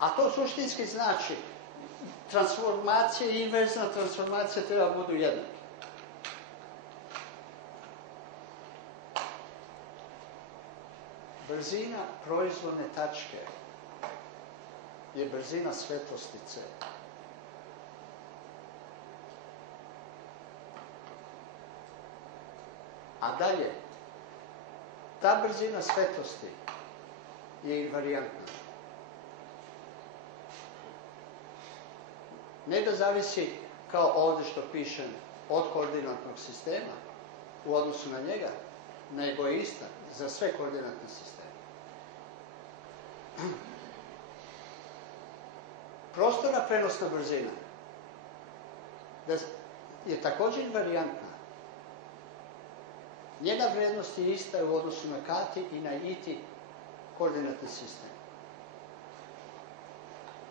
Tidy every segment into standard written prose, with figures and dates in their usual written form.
A to suštinski znači transformacija i inverzna transformacija treba budu jednake. Brzina proizvodne tačke je brzina svetlosti C. A dalje, ta brzina svetlosti je invariantna. Ne da zavisi, kao ovdje što pišem, od koordinatnog sistema u odnosu na njega, nego je ista za sve koordinatne sisteme. Prostorna prenosna brzina je također invariantna. Njena vrijednost je ista u odnosu na kati i na iti koordinatni sistem.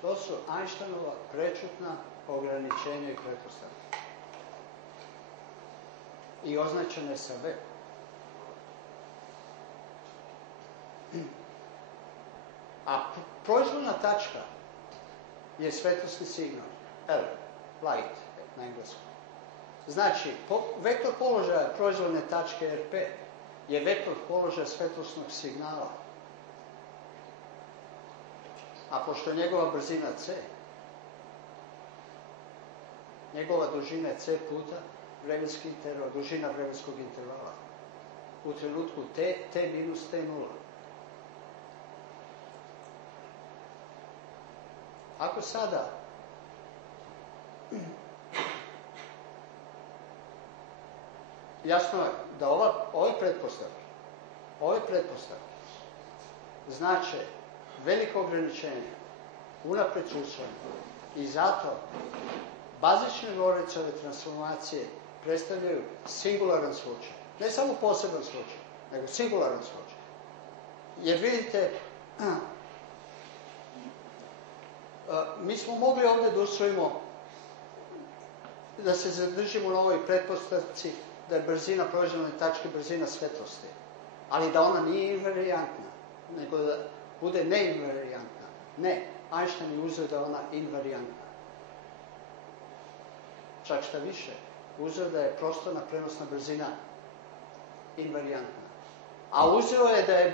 To su Einsteinova prečutna ograničenja i pretpostavke. I označene sa V. A proizvodna tačka je svetlosni signal. L, light na engleskom. Znači, vektor položaja proizvodne tačke RP je vektor položaja svetlosnog signala. A pošto je njegova brzina C, njegova dužina je C puta vremenski interval, dužina vremenskog intervala. U trenutku T minus T0. Ako sada jasno je da ove pretpostavke znače veliko ograničenje, unaprijed usvojeno. I zato bazične Lorenzove transformacije predstavljaju singularan slučaj. Ne samo poseban slučaj, nego singularan slučaj. Jer vidite, mi smo mogli ovdje da usvojimo, da se zadržimo na ovoj pretpostavci da je brzina proizvodne tačke brzina svetlosti. Ali da ona nije invariantna, nego da bude neinvarijantna. Ne, Einstein je uzeo da je ona invariantna. Čak šta više, uzeo da je prostorna prenosna brzina invariantna. A uzeo je da je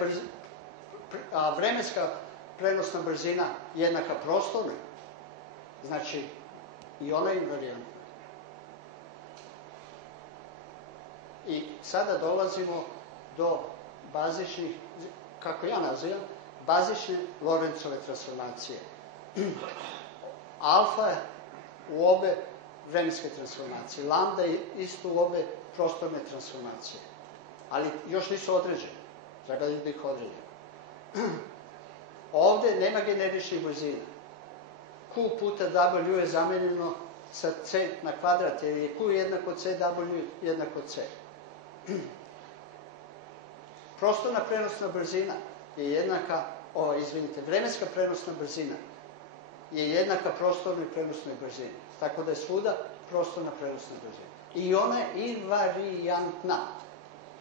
vremenska prenosna brzina jednaka prostornoj. Znači, i ona je invariantna. I sada dolazimo do bazičnih, kako ja nazivam, bazične Lorenzove transformacije. Alfa je u obe vremenske transformacije. Lambda je isto u obe prostorne transformacije. Ali još nisu određene. Zagledaj da ih određene. Ovdje nema generičnih brzina. Q puta W je zamijenjeno sa C na kvadrat, jer je Q jednako C, W jednako C. Prostorna prenosna brzina je jednaka, vremenska prenosna brzina je jednaka prostornoj prenosnoj brzini. Tako da je svuda prostorna prenosna brzina. I ona je invarijantna.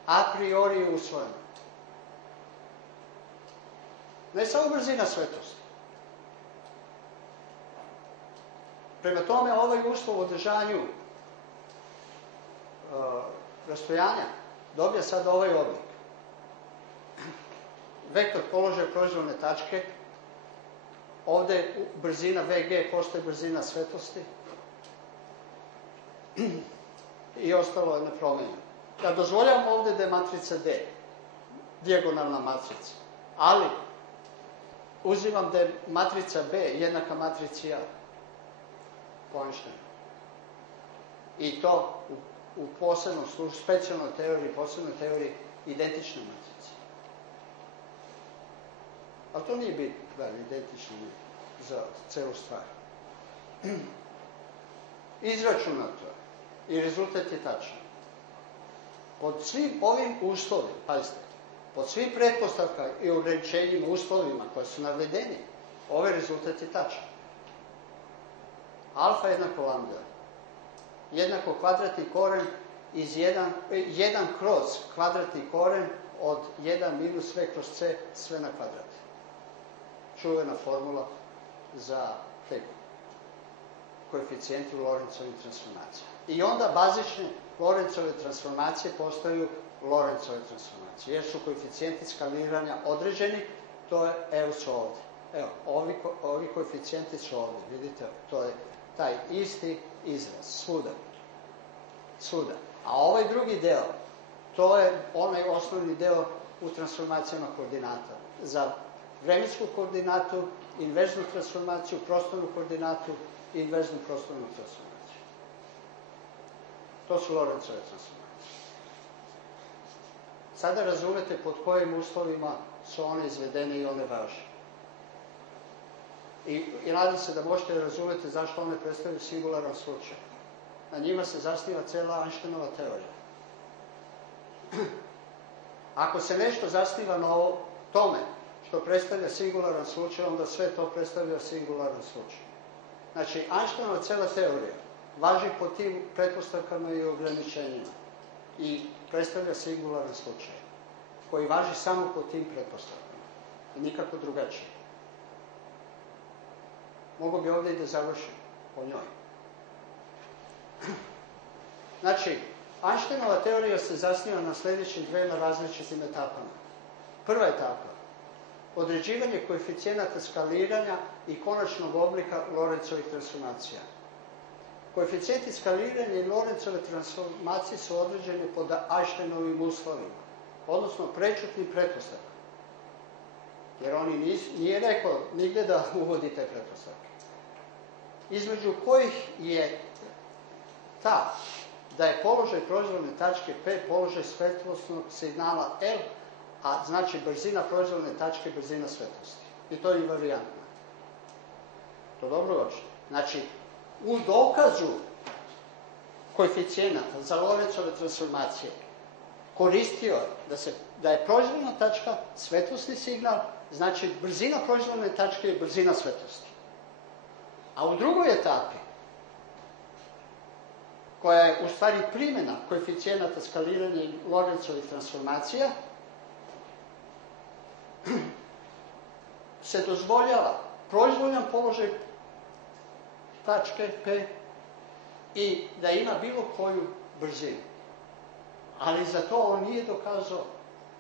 A priori je usvojena. Ne samo brzina svetlosti. Prema tome, ovaj uslov u održanju rastojanja dobija sada ovaj oblik. Vektor položaja proizvodne tačke, ovdje brzina Vg postaje brzina svetlosti i ostalo je nepromenjeno. Ja dozvoljavam ovdje da je matrica D, dijagonalna matrica, ali uzimam da je matrica B jednaka matrici A, po Einsteinu. I to u posebnom slučaju, specijalnoj teoriji, identične matrice. Ali to nije bitno, da je identično za celu stvar. Izračunato je i rezultat je tačan. Pod svim ovim uslovima, pazite, pod svim pretpostavkama i ograničenjima, uslovima koje su navedeni, ovaj rezultat je tačan. Alfa jednako lambda. Jednako kvadratni koren iz 1 kroz kvadratni koren od 1 minus sve kroz c sve na kvadrat. Čuvena formula za te koeficijenti u Lorencovim transformacijama. I onda bazične Lorencove transformacije postaju Lorencove transformacije, jer su koeficijenti skaliranja određeni, evo su ovdje. Evo, ovi koeficijenti su ovdje, vidite, to je taj isti izraz, svuda. A ovaj drugi deo, to je onaj osnovni deo u transformacijama koordinata. Za vremensku koordinatu, inverznu transformaciju, prostornu koordinatu i inverznu prostornu transformaciju. To su Lorencove transformacije. Sada razumete pod kojim uslovima su one izvedene i one važe. I nadam se da možete razumjeti zašto one predstavljaju singularan slučaj. Na njima se zasniva cijela Einsteinova teorija. Ako se nešto zasniva na tome što predstavlja singularan slučaj, onda sve to predstavlja singularan slučaj. Znači, Einsteinova cijela teorija važi po tim pretpostavkama i ograničenjima i predstavlja singularan slučaj, koji važi samo po tim pretpostavkama i nikako drugačije. Mogu bi ovdje i da završim o njoj. Znači, Einsteinova teorija se zasniva na sljedećim dvema različitim etapama. Prva etapa, određivanje koeficijenata skaliranja i konačnog oblika Lorencovih transformacija. Koeficijenti skaliranja i Lorencove transformacije su određeni pod Einsteinovim uslovima, odnosno prečutnim pretpostavkama. Jer oni nije rekao nigdje da uvodi te pretpostavke. Između kojih je ta da je položaj proizvodne tačke P položaj svjetlosnog signala L, a znači brzina proizvodne tačke brzina svjetlosti. I to je invariantno. To dobro došlo. Znači, u dokazu koeficijenata za Lorencove transformacije koristio da je proizvodna tačka svjetlosni signal, znači brzina proizvodne tačke je brzina svjetlosti. A u drugoj etapi, koja je u stvari primjena koeficijenata skaliranja i Lorencovih transformacija, se dozvoljava proizvoljan položaj tačke P i da ima bilo koju brzinu. Ali za to on nije dokazao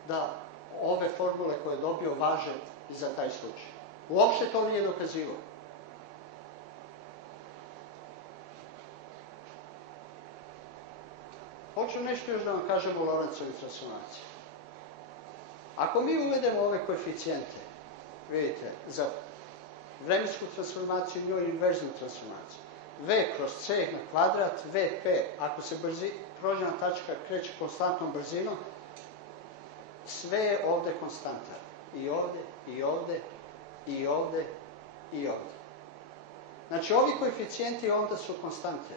da ove formule koje je dobio važe i za taj slučaj. Uopšte to nije dokazivao. Hoću nešto još da vam kažem o Lorencovoj transformaciji. Ako mi uvedemo ove koeficijente, vidite, za vremensku transformaciju i njoj inverznu transformaciju, V kroz C na kvadrat, Vp, ako se prođena tačka kreće konstantnom brzinom, sve je ovdje konstanta. I ovdje, i ovdje, i ovdje, i ovdje. Znači, ovi koeficijenti onda su konstante.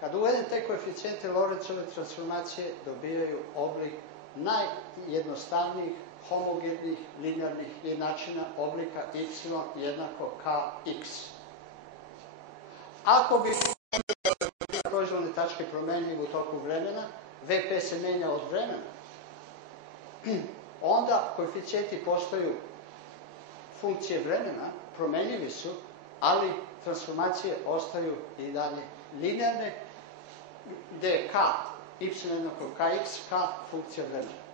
Kad uvedem te koeficijente Lorencove transformacije, dobijaju oblik najjednostavnijih, homogenih, linearnih jednačina oblika y jednako kx. Ako bi proizvodne tačke promenljive u toku vremena, Vp se menja od vremena, onda koeficijenti postaju funkcije vremena, promenljivi su, ali transformacije ostaju i dalje linearne, gdje je k, y jednako kx, k funkcija vremena.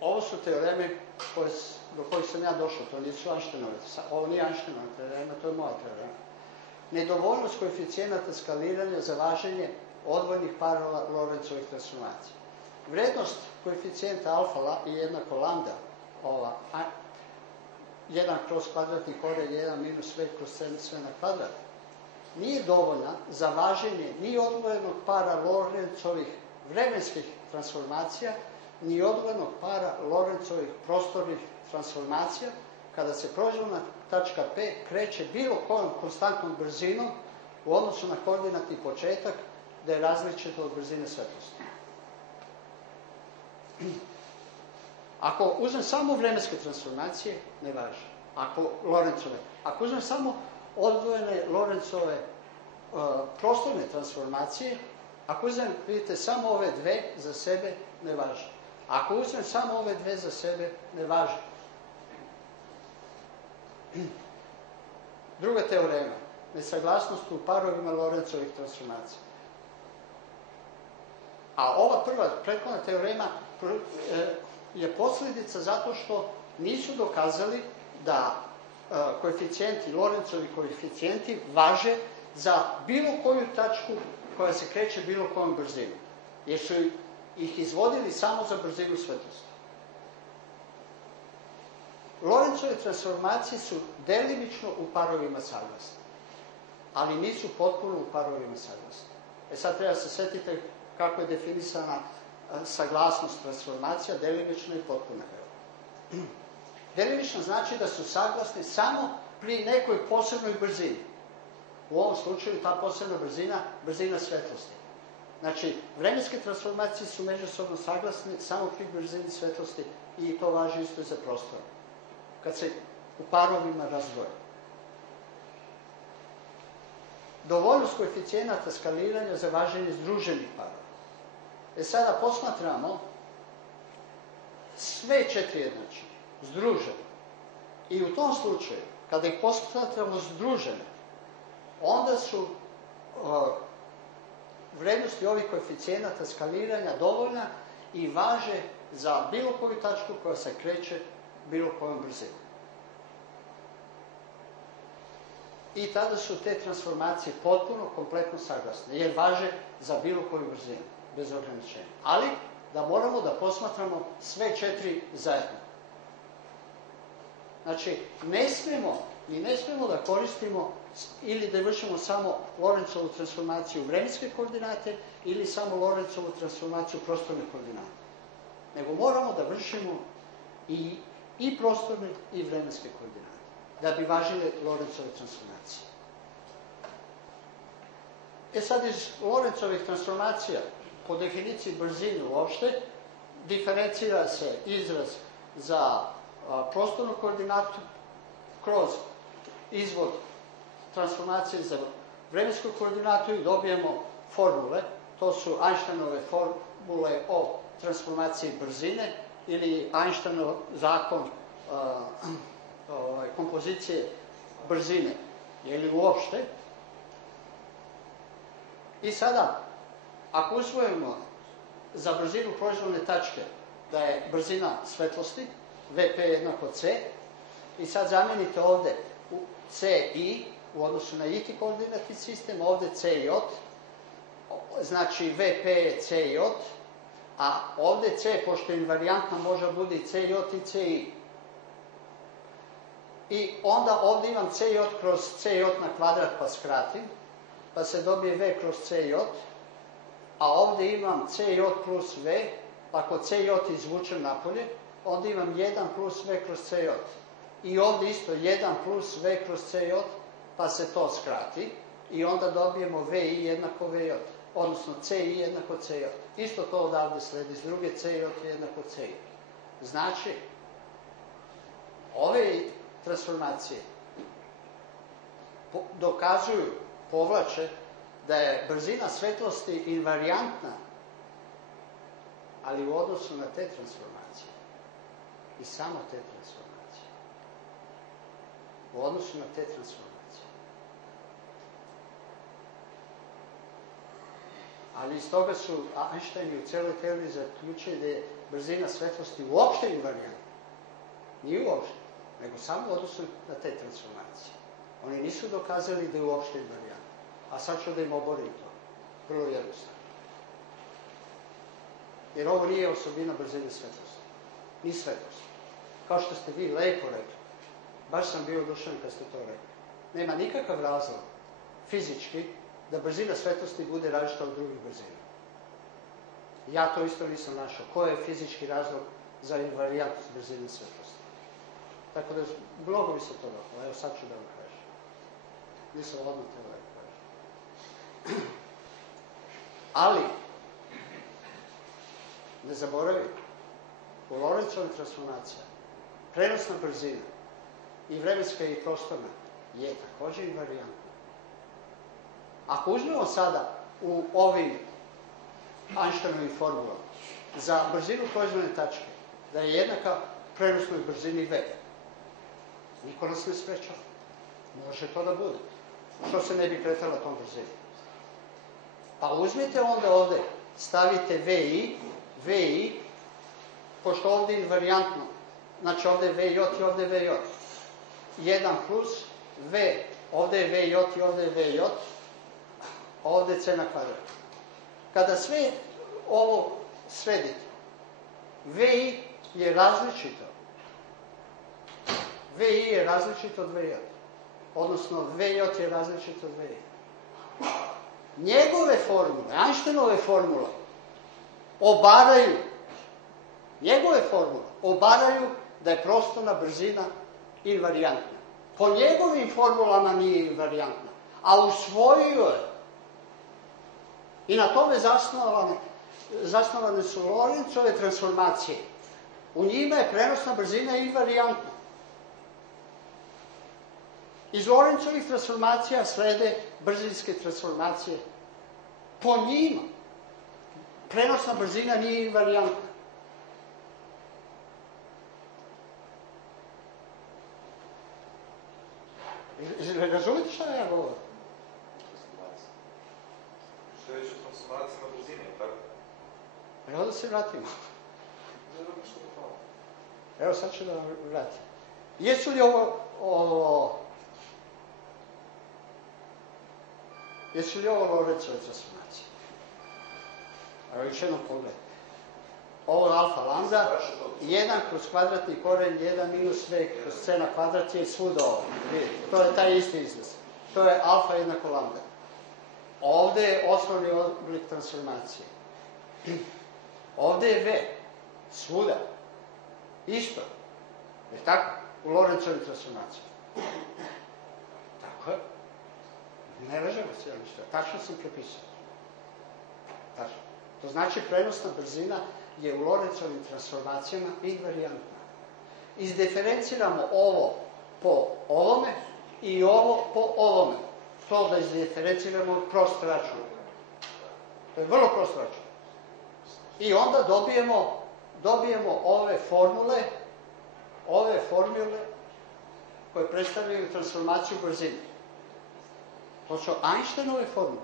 Ovo su teoreme do kojih sam ja došao, to nisu Einsteinove. Ovo nije Einsteinova teorema, to je moja teorema. Nedovoljnost koeficijenata skaliranja za važenje odvojnih parova Lorencovih transformacija. Vrednost koeficijenta alfa je jednako lambda, 1 kroz kvadratni korijen 1 minus v kroz sve na kvadrat, nije dovoljna za važenje ni odvojenog para Lorencovih vremenskih transformacija, ni odvojenog para Lorencovih prostornih transformacija, kada se proizvodna tačka P kreće bilo kojom konstantnom brzinom u odnosu na koordinatni početak, da je različito od brzine svjetlosti. Ako uzmem samo vremenske transformacije, ne važi. Ako uzmem samo odvojene Lorencove prostorne transformacije, ako uzmem, vidite, samo ove dve za sebe, ne važi. Ako uzmem samo ove dve za sebe, ne važi. Druga teorema. Nesaglasnost u parovima Lorencovih transformacija. A ova prva, prethodna teorema je posljedica zato što nisu dokazali da koeficijenti, Lorencovi koeficijenti važe za bilo koju tačku koja se kreće bilo kojom brzinom. Jer su ih izvodili samo za brzinu svetlosti. Lorencove transformacije su delimično u parovima saglasne, ali nisu potpuno u parovima saglasne. Sad treba se setiti kako je definisana saglasnost transformacija, delimično i potpuno. Delimično znači da su saglasni samo pri nekoj posebnoj brzini. U ovom slučaju ta posebna brzina svetlosti. Znači, vremenske transformacije su međusobno saglasne samo pri brzini svetlosti i to važi isto i za prostor. Kad se u parovima razdvoje. Dovoljnost koeficijenata skaliranja za važenje združenih parova. Sada posmatramo sve četiri jednačine, združene. I u tom slučaju, kada ih posmatramo združene, onda su vrednosti ovih koeficijenata skaliranja dovoljna i važe za bilo koju tačku koja se kreće bilo kojom brzinom. I tada su te transformacije potpuno, kompletno saglasne, jer važe za bilo koju brzinu, bez ograničenja. Ali, da moramo da posmatramo sve četiri zajedno. Znači, ne smemo da koristimo ili da vršimo samo Lorencovu transformaciju vremenske koordinate ili samo Lorencovu transformaciju prostorne koordinate. Nego moramo da vršimo i prostorne i vremenske koordinate, da bi važile Lorencove transformacije. Sad iz Lorencovih transformacija, po definiciji brzine uopšte, diferencira se izraz za prostornu koordinatu kroz izvod transformacije za vremensku koordinatu i dobijemo formule. To su Einsteinove formule o transformaciji brzine ili Einsteinov zakon kompozicije brzine, ili uopšte. I sada, ako usvojimo za brzinu proizvodne tačke da je brzina svetlosti, Vp jednako C, i sad zamenite ovde C i u odnosu na IT koordinatni sistem, ovde C i J, znači Vp je C i J, a ovde C, pošto je invariantna, može da bude i C i J i C i. I onda ovde imam C i J kroz C i J na kvadrat pa skratim, pa se dobije V kroz C i J, a ovde imam C i J plus V, pa ako C i J izvučem napolje, onda imam 1 plus V kroz C i J. I ovde isto 1 plus V kroz C i J, pa se to skrati i onda dobijemo VI jednako VJ, odnosno CI jednako CJ. Isto to odavde sledi, s druge CJ jednako CI. Znači, ove transformacije dokazuju, povlače, da je brzina svetlosti invariantna, ali u odnosu na te transformacije. I samo te transformacije. U odnosu na te transformacije. Ali iz toga su Einstein u celoj teoriji zaključili da je brzina svetlosti uopšte invariantna. Nije uopšte, nego samo u odnosu na te transformacije. Oni nisu dokazali da je uopšte invariantna. A sad ću da im oborim to. Vrlo jednostavno. Jer ovo nije osobina brzine svetlosti. Ni svetlosti. Kao što ste vi lepo rekli. Baš sam bio oduševljen kad ste to rekli. Nema nikakav razlog fizički da brzina svetlosti bude različita od drugih brzina. Ja to isto nisam našao. Koji je fizički razlog za invariantnost brzine svetlosti? Tako da, mnogo bi se to dopalo. Evo sad ću da vam kažem. Nisam odmah treba da kažem. Ali, ne zaboravim, u Lorencovoj transformaciji prenosna brzina i vremenska i prostorna je također invariantna. Ako uzmemo sada u ovim Einsteinovim formulama za brzinu proizvodne tačke, da je jednaka prenosnoj brzini V. Niko nas ne sprečava. Može to da bude. Što se ne bi kretala tom brzinom? Pa uzmite onda ovde, stavite VI, pošto ovde je invariantno, znači ovde je VJ i ovde je VJ. 1 plus V, ovde je VJ i ovde je VJ, ovde je C na kvadrat. Kada sve ovo sredite, VI je različito. VI je različito od VJ. Odnosno, VJ je različito od VI. Njegove formule, Einsteinove formule, obaraju da je prostorna brzina invarijantna. Po njegovim formulama nije invarijantna, a usvojio je. I na tome zasnovane su Lorenzove transformacije. U njima je prenosna brzina invarijantna. Iz Lorenzovih transformacija slede brzinske transformacije. Po njima prenosna brzina nije invarijantna. Razumite šta ja govorim? Što je već u transformacijama brzine, tako? Evo da se vratimo. Evo sad ću da vam vratim. Jesu li ovo Lorenzove transformacije? Evo još jednom pogled. Ovo je alfa lambda, 1 kroz kvadratni koren, 1 minus v kroz c na kvadrat je svuda ovo. To je taj isti izraz. To je alfa jednako lambda. Ovde je osnovni oblik transformacije. Ovde je v. Svuda. Isto. Je tako? U Lorenzovim transformacijama. Tako je. Ne vežemo se ništa. Tačno sam prepisao. Tačno. To znači prenosna brzina je u Lorenzovim transformacijama invariantna. Izdiferenciramo ovo po ovome i ovo po ovome. To da izdiferenciramo prost račun. To je vrlo prost račun. I onda dobijemo ove formule koje predstavljaju transformaciju brzine. To su Einsteinove formule.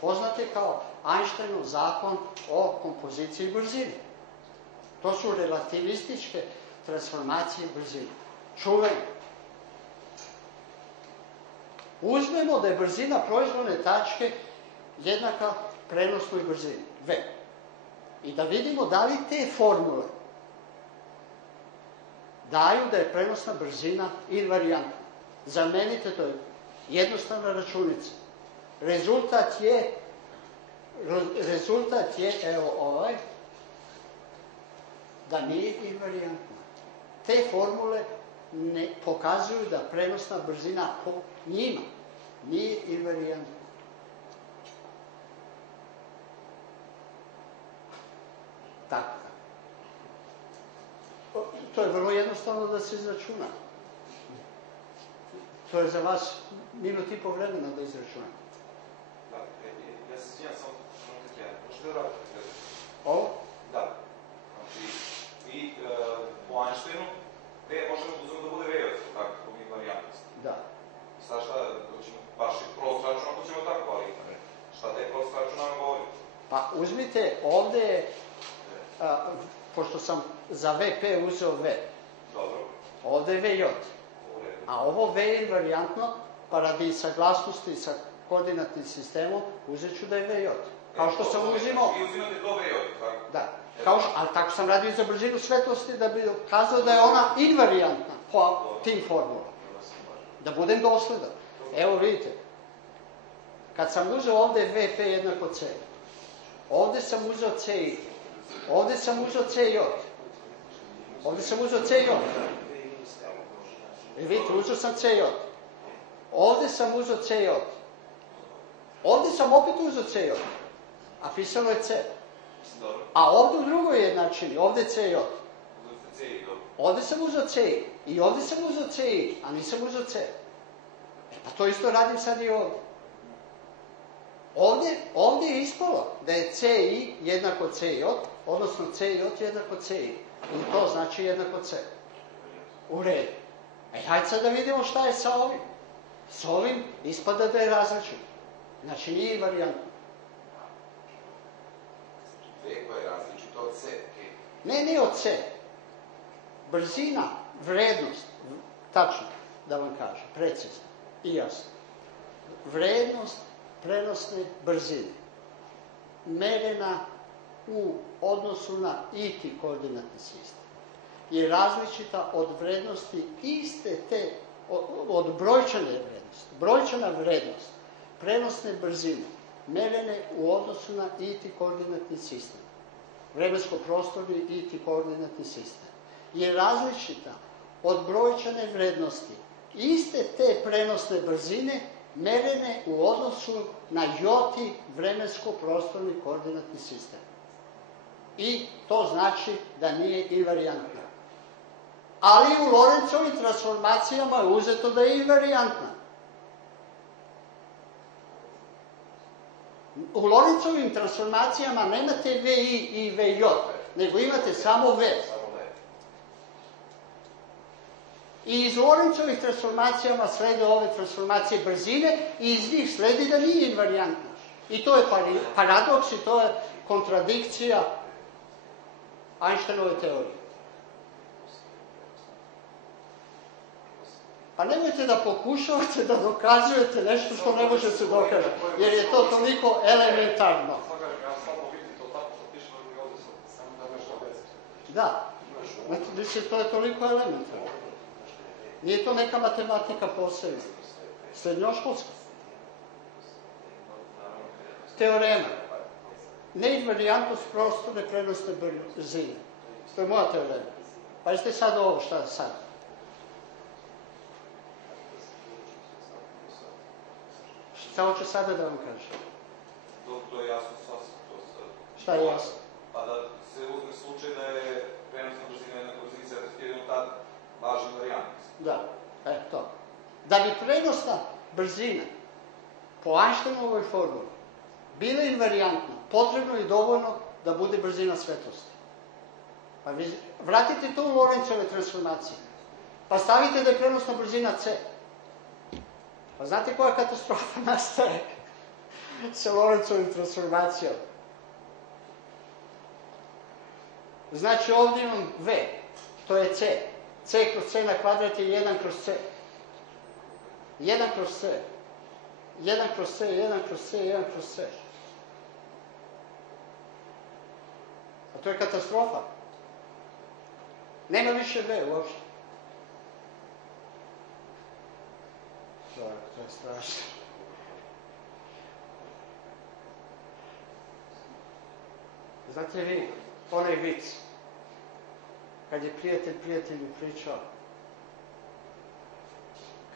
Poznate kao Einsteinov zakon o kompoziciji brzine. To su relativističke transformacije brzine. Čuvene. Uzmemo da je brzina proizvodne tačke jednaka prenosnoj brzini, v. I da vidimo da li te formule daju da je prenosna brzina invariantna. Zamenite, to je jednostavna računica. Rezultat je, evo ovaj, da nije invarijantna. Te formule ne pokazuju da prenosna brzina po njima nije invarijantna. Tako. To je vrlo jednostavno da se izračuna. To je za vas minut i po vremena da izračunate. Da, ja se sviđam samo možete da vratite. Ovo? Da. Znači, vi po Einsteinu, možemo uzeti da bude VJ, tako, zbog invariantnosti. Da. I sad šta, ćemo baš i prost račun, ako ćemo tako, ali šta taj prost račun nam govori? Pa uzmite, ovde je, pošto sam za VP uzeo V. Dobro. Ovde je VJ. A ovo V je invariantno, pa radi saglasnosti sa koordinatnim sistemom, uzet ću da je VJ. Kao što sam uzimao... Vi uzimate do VJ, tako? Da. Ali tako sam radio za brzinu svetlosti da bi kazao da je ona invariantna po tim formulama. Da budem dosledan. Evo vidite. Kad sam uzeo ovde VP jednako C. Ovde sam uzeo CI. Ovde sam uzeo CJ. Ovde sam uzeo CJ. Vidite, uzeo sam CJ. Ovde sam uzeo CJ. Ovde sam opet uzeo CJ. A pisalo je C. A ovde u drugoj jednačini, ovde CJ. Ovde sam uzeo CI. I ovde sam uzeo CI, a nisam uzeo C. Pa to isto radim sad i ovde. Ovde je ispalo da je CI jednako CJ, odnosno C i J jednako C i to znači jednako C. U redu. Hajde sad da vidimo šta je sa ovim. S ovim ispada da je različito. Znači nije varijantno. V koja je različito od C. Ne od C. Brzina, vrednost, tačno da vam kažem, precizno i jasno. Vrednost prenosne brzine merena u odnosu na IT koordinatni sistem je različita od vrednosti iste te, od brojčane vrednosti. Brojčana vrednost prenosne brzine merene u odnosu na IT koordinatni sistem, vremensko-prostorni IT koordinatni sistem, je različita od brojčane vrednosti iste te prenosne brzine merene u odnosu na JOTI vremensko-prostorni koordinatni sistem. I to znači da nije invarijantna. Ali u Lorencovim transformacijama je uzeto da je invarijantna. U Lorencovim transformacijama nemate VI i VJ, nego imate samo V. I iz Lorencovih transformacijama slede ove transformacije brzine i iz njih sledi da nije invarijantna. I to je paradoks i to je kontradikcija Einsteinove teorije. Pa nemojte da pokušavate da dokazujete nešto što ne može se dokazati, jer je to toliko elementarno. Da, znači to je toliko elementarno. Nije to neka matematika posebna, srednjoškolska. Teorema. Neinvarijantnost prostorne prenosne brzine. To je moja teorema. Pa jeste sad ovo, šta sad? Šta hoće sada da vam kažem? To je jasno sasvim. Šta je jasno? Pa da se uzme slučaj da je prenosna brzina jednaka brzini se tad važi varijantnost. Da, to. Da bi prenosna brzina po Einsteinovoj formuli bila invarijantna, potrebno je dovoljno da bude brzina svetlosti. Pa vi vratite to u Lorencove transformacije. Pa stavite da je prenosna brzina C. Pa znate koja katastrofa nastaje sa Lorencovim transformacijom? Znači ovdje imam V, to je C. C kroz C na kvadrat je 1 kroz C. 1 kroz C. 1 kroz C, 1 kroz C, 1 kroz C. A to je katastrofa. Nema više V uopšte. To je strašno. Znate vi, onaj vic, kad je prijatelj prijatelju pričao,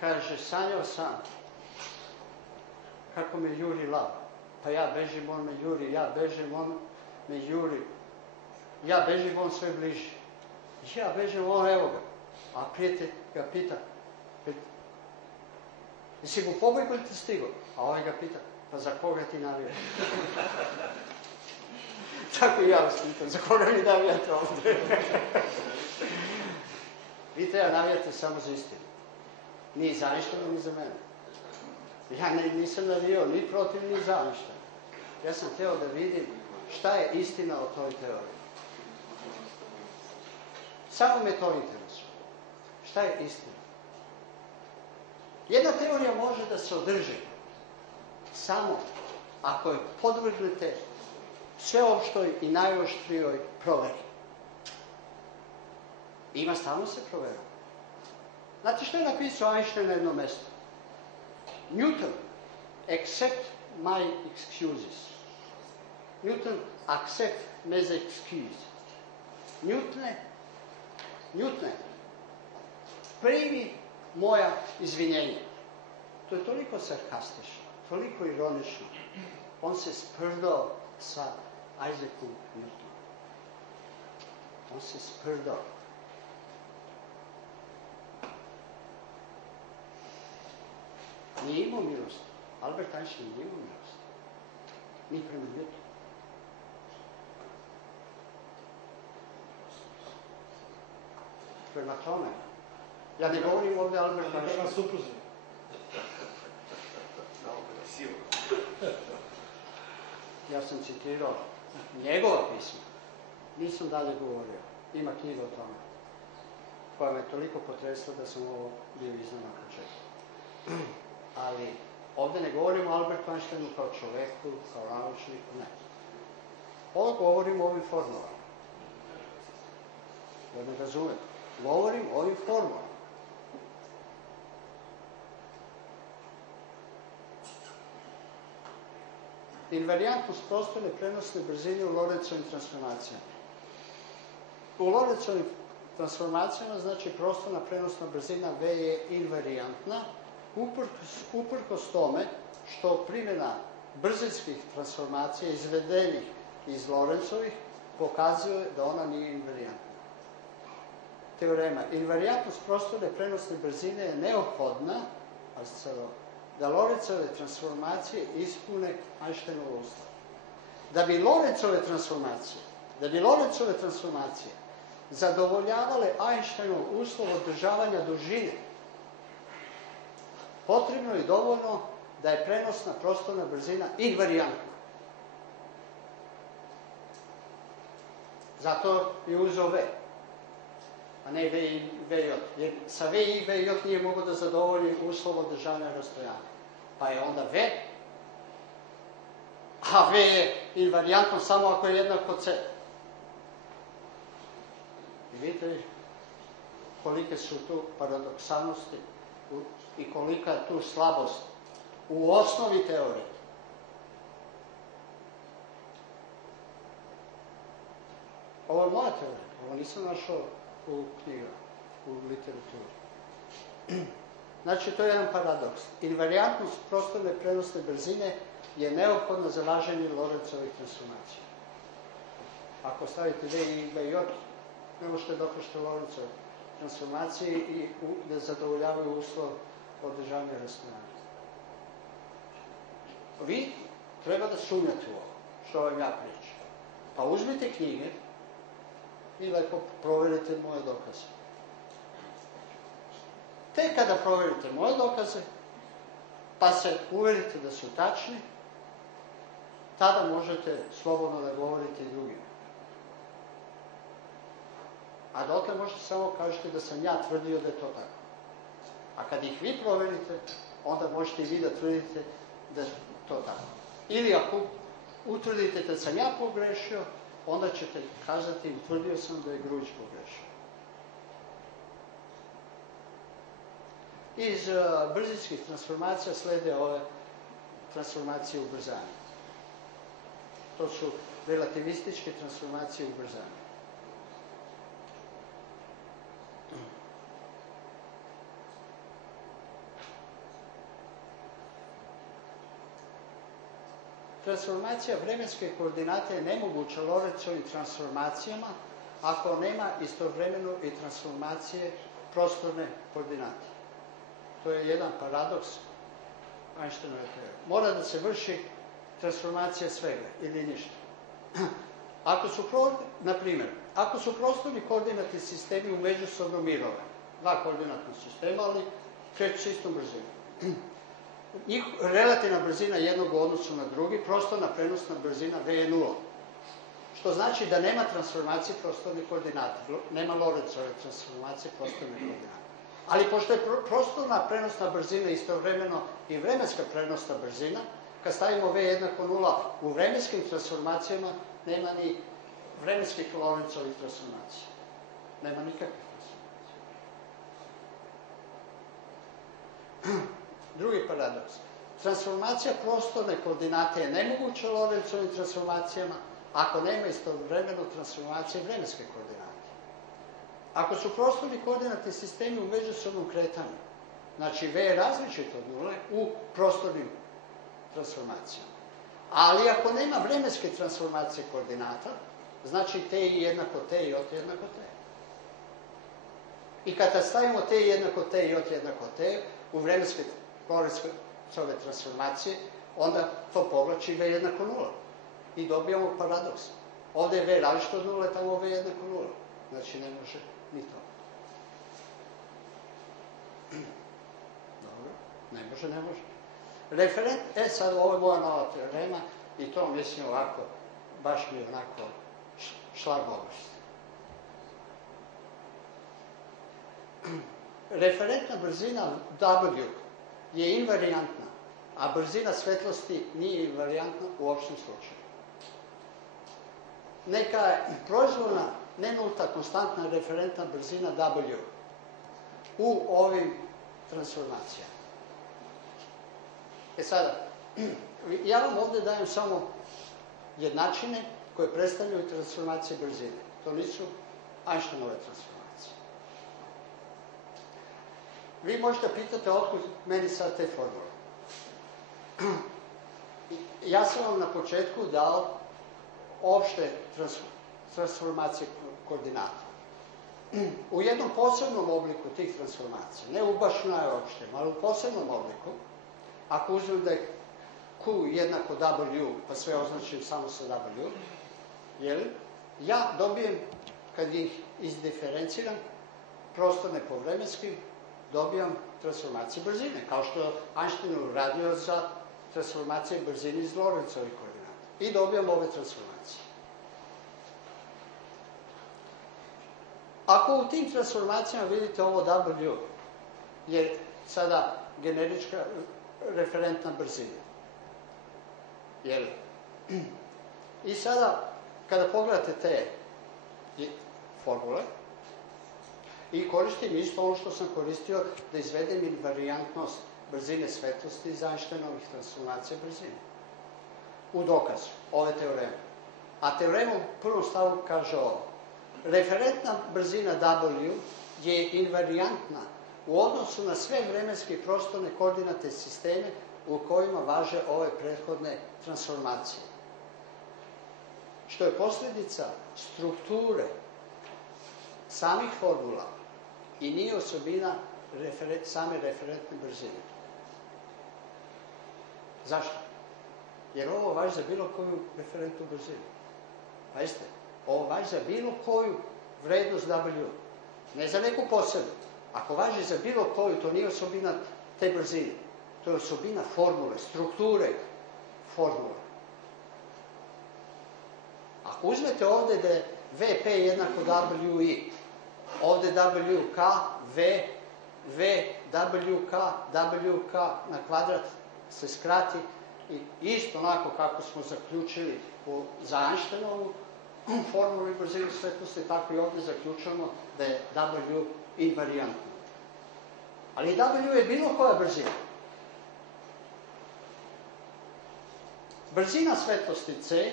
kaže, sanjao sam kako me juri lav. Pa ja bežim, on me juri, ja bežim, on me juri. Ja bežim, on sve bliži. Ja bežim, on evo ga. A prijatelj ga pita, jesi mu pobjegao ili ti stigo? A ovaj ga pita, pa za koga ti navijaš? Tako i ja vas pitam, za koga mi navijate ovdje? Vi treba navijate samo za istinu. Ni za Einsteina, ni za mene. Ja nisam navijao ni protiv, ni za Einsteina. Ja sam htio da vidim šta je istina o toj teoriji. Samo me to interesuje. Šta je istina? Jedna teorija može da se održi samo ako je podvrgnete sveopštoj i najoštrijoj proveri. Ima stalno se provera. Znate što je napisao Einstein na jednom mjestu? Newton, accept my excuses. Newton, accept me za excuse. Newtone, primi moja izvinjenja. To je toliko sarkastično, toliko ironično. On se sprdao sa Isaacom Newtonom. On se sprdao. Nije imao milosti. Albert Einstein nije imao milosti. Ni prema Newtonu. Prema tome, ja ne govorim ovdje Albert Prema Einstein. supruzi. Ja sam citirao njegova pisma. Nisam dalje govorio. Ima knjiga o tome. Koja me toliko potresla da sam ovo bio iznad na početku. Ali ovdje ne govorimo o Albertu Einsteinu kao čoveku, kao naučniku, ne. Ovo govorimo o ovim formulama. Da ne razumete. Govorim o ovim formulama. Invariantnost prostorne prenosne brzine u Lorenzovim transformacijama. U Lorenzovim transformacijama, znači prostorna prenosna brzina V je invariantna, uprkos tome što primjena brzinskih transformacija izvedenih iz Lorenzovih pokazuje da ona nije invariantna. Teorema. Invariantnost prostorne prenosne brzine je neophodna, da Lorenzove transformacije ispune Einsteinovo uslov. Da bi Lorenzove transformacije zadovoljavale Einsteinov uslov održavanja dužine, potrebno je dovoljno da je prenosna prostorna brzina invariantna. Zato je uzeo V, a ne V i VJ. Jer sa V i VJ nije mogao da zadovolji uslov održavanja rastojanja. Pa je onda V, a V je invariantno samo ako je jednako C. I vidite kolike su tu paradoksalnosti i kolika je tu slabost u osnovi teorije. Ovo je moja teorija, ovo nisam našao u knjigama, u literaturi. Znači, to je jedan paradoks. Invariantnost prostorne prenosne brzine je neophodna za važenje Lorenzovih transformacija. Ako stavite V i VJ, ne možete dokažete Lorenzove transformacije i da zadovoljavaju uslov održavanja rastojanja. Vi treba da sumnjate u ovo, što vam ja pričam. Pa uzmite knjige i lepo proverite moje dokaze. Tek kada proverite moje dokaze, pa se uverite da su tačni, tada možete slobodno da govorite i drugima. A dotle možete samo kažete da sam ja tvrdio da je to tako. A kad ih vi proverite, onda možete i vi da tvrdite da je to tako. Ili ako utvrdite da sam ja pogrešio, onda ćete kazati i utvrdio sam da je Grujić pogrešio. Iz brzinskih transformacija slede ove transformacije ubrzanja. To su relativističke transformacije ubrzanja. Transformacija vremenske koordinate je nemoguća Lorenzovim transformacijama ako nema istovremeno i transformacije prostorne koordinate. To je jedan paradoks Einsteinove teorije. Mora da se vrši transformacija svega ili ništa. Na primjer, ako su prostorni koordinatni sistemi u međusobno mirovani, dva koordinatna sistema, ali kreću s istom brzinom. Relativna brzina jednog u odnosu na drugi, prostorna prenosna brzina V je 0. Što znači da nema transformacije prostornih koordinata. Nema Lorenzove transformacije prostornih koordinata. Ali pošto je prostorna prenosna brzina istovremeno i vremenska prenosna brzina, kad stavimo V jednako 0 u vremenskim transformacijama, nema ni vremenskih Lorenzovih transformacija. Nema nikakvih transformacija. Drugi paradoks. Transformacija prostorne koordinate je nemoguća Lorenzovim transformacijama ako nema istovremeno transformacije vremenske koordinate. Ako su prostorni koordinatni sistemi u međusobnom kretanju, znači V je različit od nule u prostornim transformacijama. Ali ako nema vremenske transformacije koordinata, znači T jednako T i J jednako T. I kada stavimo T jednako T i J jednako T u vremenske Lorenzove transformacije, onda to povlači V jednako 0. I dobijamo paradoks. Ovdje je V različito od 0, tamo V jednako 0. Znači ne može ni to. Dobro, ne može. Sad ovo je moja nova teorema i to mislim ovako, baš mi onako šlagovost. Referentna brzina W je invarijantna, a brzina svetlosti nije invarijantna u opštem slučaju. Neka je proizvoljna, nenulta, konstantna referentna brzina W u ovim transformacijama. Sada, ja vam ovdje dajem samo jednačine koje predstavljaju transformacije brzine. To nisu Einsteinove transformacije. Vi možete pitati otkud meni sad te formule. Ja sam vam na početku dao opšte transformacije koordinata. U jednom posebnom obliku tih transformacija, ne u baš najopštem, ali u posebnom obliku, ako uzmem da je Q jednako W, pa sve označim samo sa W, ja dobijem, kad ih izdiferenciram, prostorne po vremenski, dobijam transformacije brzine, kao što je Einstein uradio za transformacije brzine iz Lorencovih koordinata. I dobijam ove transformacije. Ako u tim transformacijama vidite ovo W, je sada generička referentna brzina. I sada, kada pogledate te formule, i koristim isto ono što sam koristio da izvedem invariantnost brzine svetlosti iz Einsteinovih transformacija brzine. U dokazu ove teoreme. A teorema u prvom stavu kaže ovo. Referentna brzina W je invarijantna u odnosu na sve vremenske i prostorne koordinate sisteme u kojima važe ove prethodne transformacije. Što je posljedica strukture samih formula i nije osobina same referentne brzine. Zašto? Jer ovo važi za bilo koju referentnu brzinu. Pazite, ovo važi za bilo koju vrednost W. Ne za neku posebnu. Ako važi za bilo koju, to nije osobina te brzine. To je osobina formule, strukture formule. Ako uzmete ovdje da je Vp jednako Wi, ovdje Wk, V, Wk na kvadrat se skrati i isto onako kako smo zaključili za Einsteinovu formulu i brzinu svetlosti, tako i ovdje zaključujemo da je W invarijantno. Ali W je bilo koja brzina. Brzina svetlosti C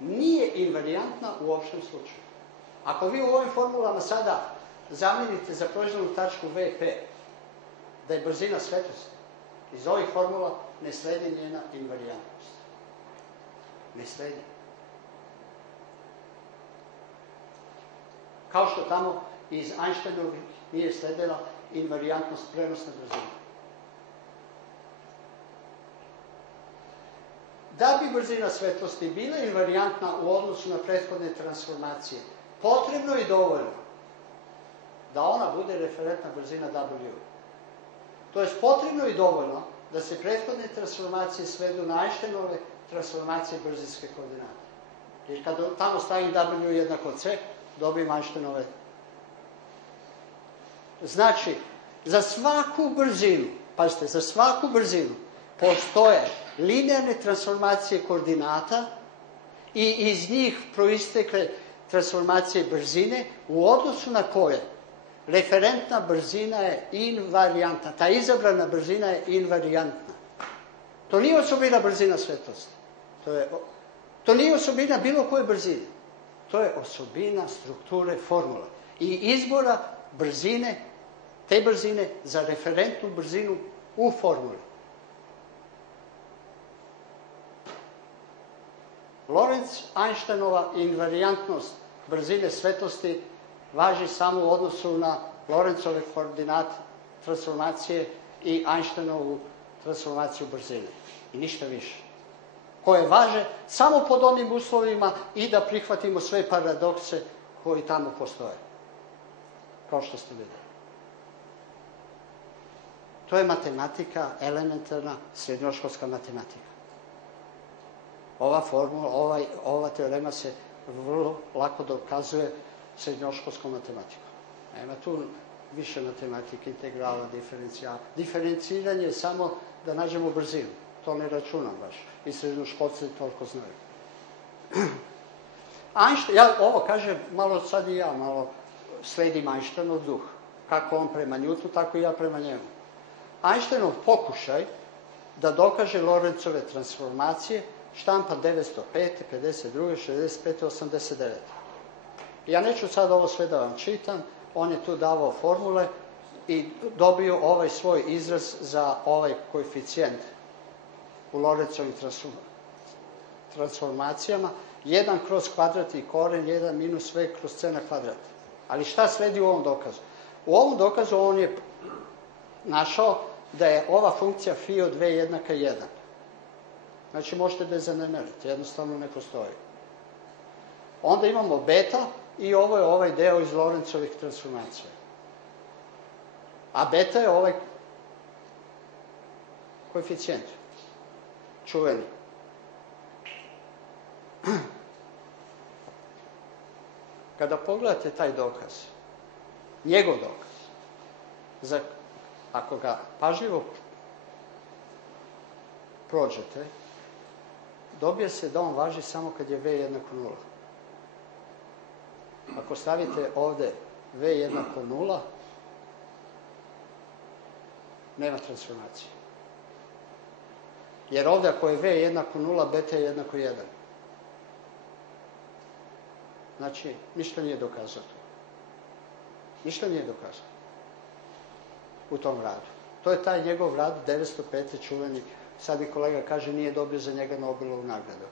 nije invarijantna u opštem slučaju. Ako vi u ovim formulama sada zamijenite za proizvodnu tačku Vp, da je brzina svetlosti, iz ovih formula ne sledi njena invarijantnost. Ne sledi. Kao što tamo iz Einsteinovih nije sledila invarijantnost prenosne brzine. Da bi brzina svetlosti bila invarijantna u odnosu na prethodne transformacije, potrebno je dovoljno da ona bude referentna brzina W. To je potrebno i dovoljno da se prethodne transformacije svedu na Einsteinove transformacije brzinske koordinate. Jer kad tamo stavim W jednako C, dobijem Einsteinove. Znači, za svaku brzinu, pazite, za svaku brzinu postoje linearne transformacije koordinata i iz njih proistekle transformacije brzine u odnosu na koje referentna brzina je invarijantna. Ta izabrana brzina je invarijantna. To nije osobina brzina svetlosti. To nije osobina bilo koje brzine. To je osobina strukture formula i izbora brzine, te brzine za referentnu brzinu u formuli. Lorentz-Einsteinova invarijantnost brzine svetlosti važi samo u odnosu na Lorencove koordinate transformacije i Einsteinovu transformaciju brzine. I ništa više. Koje važe samo pod onim uslovima i da prihvatimo sve paradokse koji tamo postoje. Kao što ste vidjeli. to je matematika, elementarna, srednjoškolska matematika. Ova formula, ova teorema se vrlo lako dokazuje srednjoškolskom matematikom. Nema tu više matematike, integrala, diferencijala. Diferenciranje je samo da nađemo brzinu. To ne računam baš. I srednjoškolci toliko znaju. Ja ovo kažem, malo sad i ja, malo sledim Einsteinov duh. Kako on prema Newtonu, tako i ja prema njemu. Einsteinov pokušaj da dokaže Lorencove transformacije štampa 905, 52, 65, 89. Ja neću sad ovo sve da vam čitam, on je tu davao formule i dobio ovaj svoj izraz za ovaj koeficijent u Lorencovim transformacijama, 1 kroz kvadratni koren, 1 minus v kroz c na kvadrat. Ali šta sledi u ovom dokazu? U ovom dokazu on je našao da je ova funkcija phi od v jednaka 1. Znači možete da je zanemarite, jednostavno ne postoji. Onda imamo beta i ovo je ovaj deo iz Lorencovih transformacija. A beta je ovaj koeficijent, čuveni. Kada pogledate taj dokaz, njegov dokaz, ako ga pažljivo prođete, dobije se da on važi samo kad je v jednako 0. Ako stavite ovde v jednako 0, nema transformacije. Jer ovde ako je v jednako 0, beta je jednako 1. Znači, ništa nije dokazao to. Ništa nije dokazao u tom radu. To je taj njegov rad, 905. čuveni. Sad i kolega kaže, nije dobio za njega Nobelovu nagradu.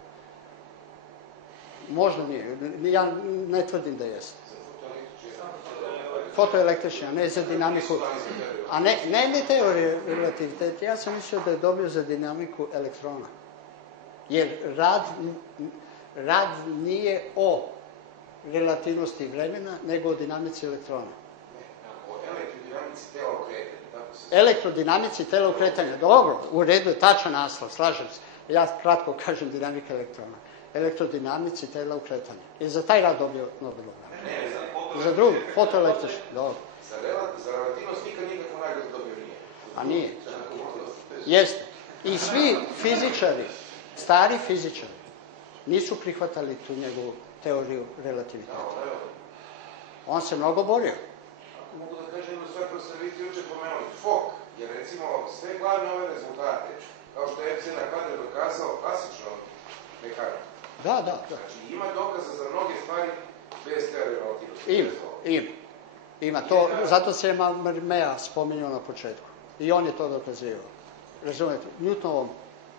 Možda nije. Ja ne tvrdim da jeste. Fotoelektrična, ne za dinamiku. A ne teorije relativiteta. Ja sam mislio da je dobio za dinamiku elektrona. Jer rad nije o relativnosti vremena, nego o dinamici elektrona. O elektrodinamici tela u kretanju, tako se... Elektrodinamici tela u kretanju. Dobro, u redu je tačan naslov, slažem se. Ja kratko kažem dinamika elektrona. Elektrodinamici tela u kretanju. I za taj rad dobio Nobelovu nagradu. Za drugi, fotoelektrični. Dobro. Za relativnost nikad nikakvu nagradu dobio nije. A nije. Jeste. I svi fizičari, stari fizičari, nisu prihvatali tu njegovu teoriju relativiteta. On se mnogo borio. Ako mogu da kažem jednu stvar koju ste vi juče pomenuli, Fock je recimo sve glavne ove rezultate, kao što je FC na kvadrat dokazao klasično mehaniku. Da. Znači ima dokaza za mnoge stvari bez teorije relativnosti. Ima. To, zato se je Mea spominjao na početku. I on je to dokazivao. Razumete? Newtonovom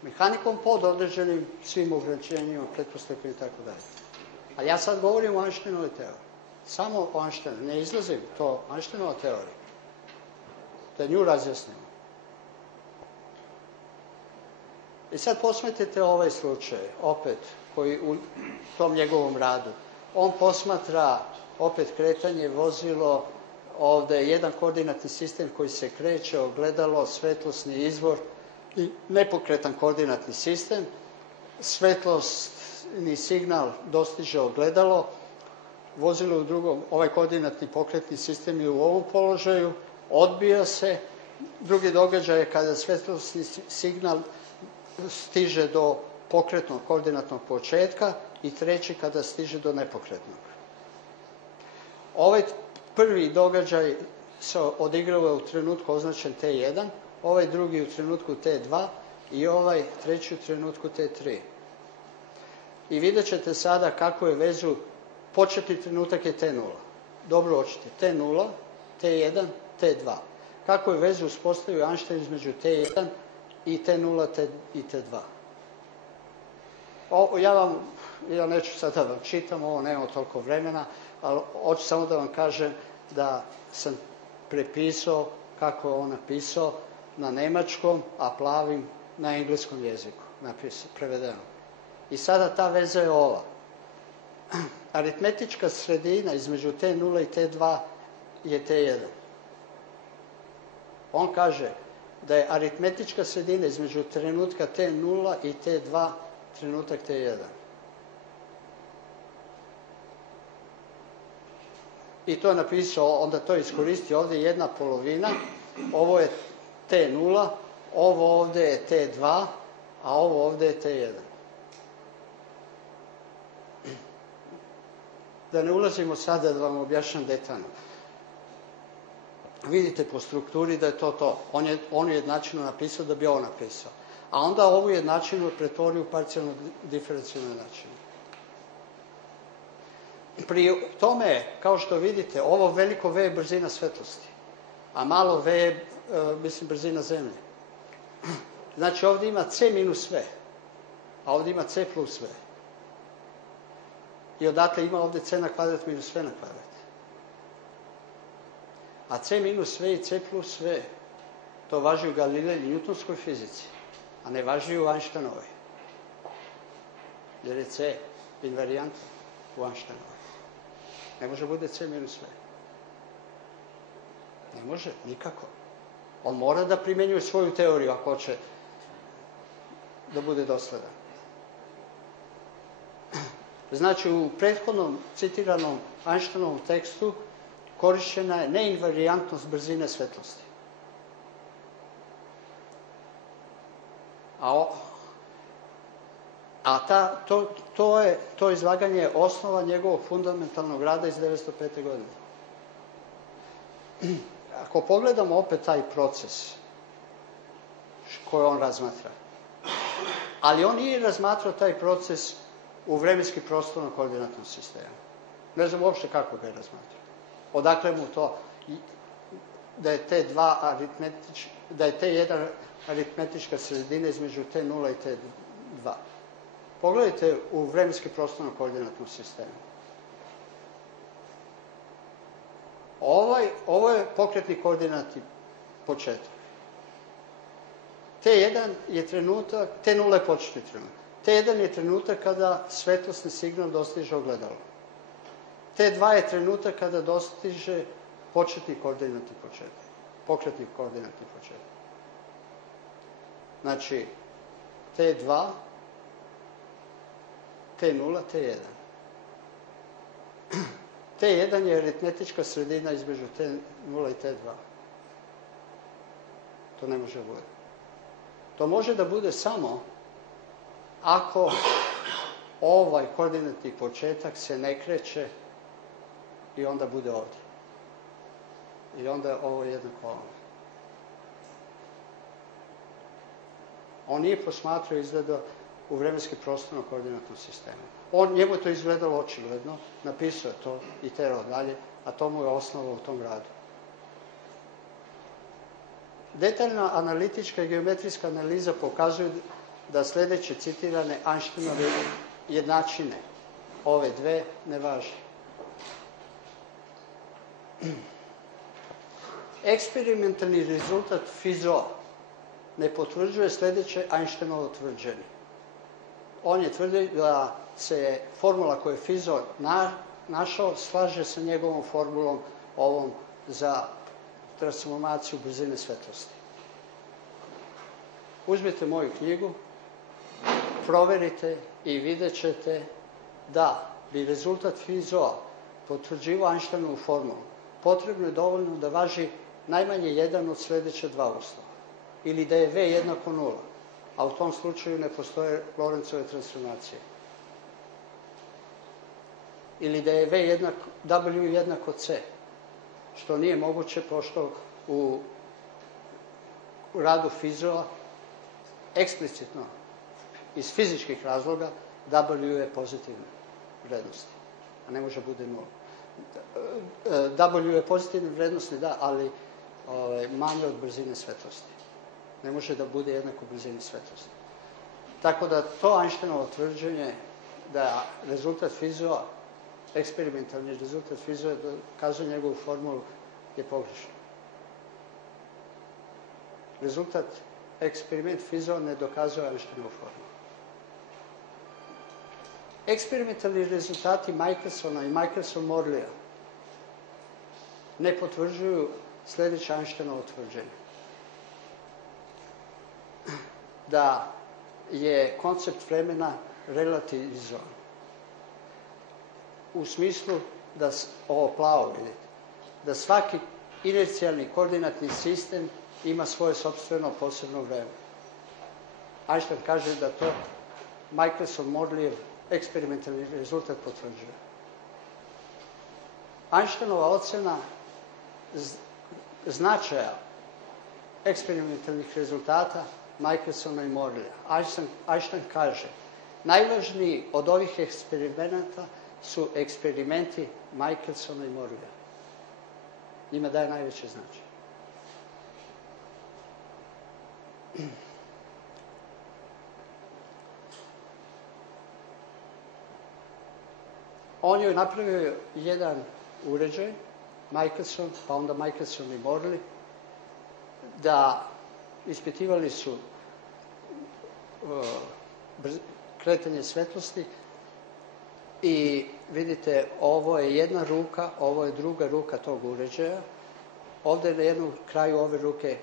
mehanikom pod određenim svim ograničenjima, pretpostavkama i tako dalje. A ja sad govorim o Einsteinovoj teoriji. Samo o Einsteinu. Ne izlazim to Einsteinova teorija. Da nju razjasnimo. I sad posmetite ovaj slučaj, opet, koji u tom njegovom radu. On posmatra opet kretanje, vozilo, ovde je jedan koordinatni sistem koji se kreće, ogledalo, svetlosni izvor i nepokretan koordinatni sistem. Svetlosni signal dostiže ogledalo, vozilo u drugom, ovaj koordinatni pokretni sistem je u ovom položaju, odbija se. Drugi događaj je kada svetlosni signal stiže do pokretnog koordinatnog početka i treći kada stiže do nepokretnog. Ovaj prvi događaj se odigrava u trenutku označen T1, ovaj drugi u trenutku T2 i ovaj treći u trenutku T3. I vidjet ćete sada kako je vezu, početni trenutak je T0. Dobro očite, T0, T1, T2. Kako je vezu uspostavio Einstein između T1 i T0 i T2. Ja neću sada da vam čitam, ovo nemamo toliko vremena, ali hoću samo da vam kažem da sam prepisao kako je on napisao na nemačkom, a plavim na engleskom jeziku, prevedeno. I sada ta veza je ova. Aritmetička sredina između T0 i T2 je T1. On kaže, da je aritmetička sredina između trenutka T0 i T2 trenutak T1. I to je napisao, onda to iskoristi ovdje jedna polovina, ovo je T0, ovo ovdje je T2, a ovo ovdje je T1. Da ne ulazimo sada da vam objašnjam detaljno. Vidite po strukturi da je to. On je jednačinu napisao da bi ovo napisao. A onda ovu jednačinu pretvorio u parcijalno diferencijalne načine. Pri tome, kao što vidite, ovo veliko V je brzina svetlosti, a malo V je, brzina zemlje. Znači ovdje ima C minus V, a ovdje ima C plus V. I odatle ima ovdje C na kvadrat minus V na kvadrat. A C minus V i C plus V, to važi u Galilei i Newtonskoj fizici, a ne važi u Einsteinovoj. Jer je C invarijantan u Einsteinovoj. Ne može bude C minus V. Ne može, nikako. On mora da primjenjuje svoju teoriju ako hoće da bude dosledan. Znači, u prethodnom citiranom Einsteinovom tekstu korišćena je neinvarijantnost brzine svetlosti. To izlaganje je osnova njegovog fundamentalnog rada iz 1905. godine. Ako pogledamo opet taj proces koji on razmatra, ali on nije razmatrao taj proces u vremenski prostorno koordinatnom sistemu. Ne znam uopšte kako ga je razmatrao. Odakle mu to da je T1 aritmetička sredina između T0 i T2. Pogledajte u vremenski prostorno koordinatnom sistemu. Ovo je pokretni koordinatni početak. T1 je trenutak, T0 je početni trenutak. T1 je trenutak kada svetlosni signal dostiže ogledalo. T2 je trenutak kada dostiže početni koordinatni početak. Pokretni koordinatni početak. Znači, T2, T0, T1. T1 je aritmetička sredina između T0 i T2. To ne može bude. To može da bude samo ako ovaj koordinatni početak se ne kreće i onda bude ovdje. I onda je ovo jednako ovo. On nije posmatrao izgleda u vremenski prostorno koordinatnom sistemu. Njemu to izgledalo očigledno, napisao je to i terao dalje, a to mu je osnova u tom radu. Detaljna analitička i geometrijska analiza pokazuju da sljedeće citirane Einsteinove jednačine, ove dve, ne važe. Eksperimentalni rezultat Fizeau ne potvrđuje sljedeće Einsteinovo tvrđenje. On je tvrdio da se formula koju je Fizeau našao slaže sa njegovom formulom ovom za transformaciju brzine svetlosti. Uzmite moju knjigu, proverite i vidjet ćete da bi rezultat Fizeau potvrđivao Einsteinovu formulu. Potrebno je dovoljno da važi najmanje jedan od sljedeće dva uslova. Ili da je V jednako 0, a u tom slučaju ne postoje Lorenzove transformacije. Ili da je W jednako C, što nije moguće pošto u radu Fizeau eksplicitno iz fizičkih razloga W je pozitivna vrednosti, a ne može bude 0. W je pozitivne vrednosti, da, ali manje od brzine svetlosti. Ne može da bude jednako brzini svetlosti. Tako da to Einsteinovo tvrđenje da rezultat Fizeau, eksperimentalni rezultat Fizeau dokazuje njegovu formulu je pogrešan. Rezultat eksperiment Fizeau ne dokazuje Einsteinovu formulu. Eksperimentalni rezultati Michelsona i Michelson-Morleya ne potvrđuju sljedeće Einsteinovo tvrđenje. da je koncept vremena relativizovan. U smislu da, ovo plavo vidite, da svaki inercijalni koordinatni sistem ima svoje sopstveno posebno vreme. Einstein kaže da to Michelson-Morleyjev eksperimentalni rezultat potvrđuje. Einsteinova ocena značaja eksperimentalnih rezultata Michelsona i Morleya. Einstein kaže, najvažniji od ovih eksperimenata su eksperimenti Michelsona i Morleya. Njima daje najveće značaje. On je napravio jedan uređaj, Michelson, pa onda Michelson i Morley, da ispitivali su kretanje svetlosti i vidite, ovo je jedna ruka, ovo je druga ruka tog uređaja. Ovde na jednom kraju ove ruke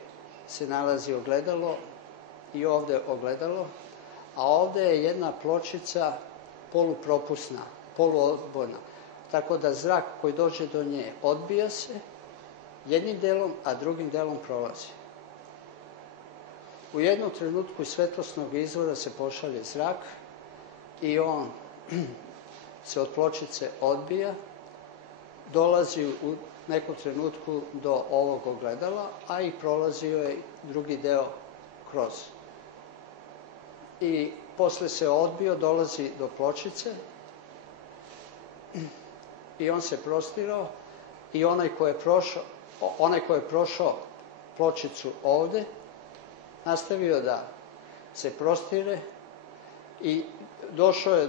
se nalazi ogledalo i ovde ogledalo, a ovde je jedna pločica polupropusna, poluodbojna. Tako da zrak koji dođe do nje odbija se jednim delom, a drugim delom prolazi. U jednom trenutku iz svetlosnog izvora se pošalje zrak i on se od pločice odbija, dolazi u nekom trenutku do ovog ogledala, a i prolazio je drugi deo kroz. I posle se odbio, dolazi do pločice i on se prostirao i onaj ko je prošao pločicu ovde, nastavio da se prostire i došao je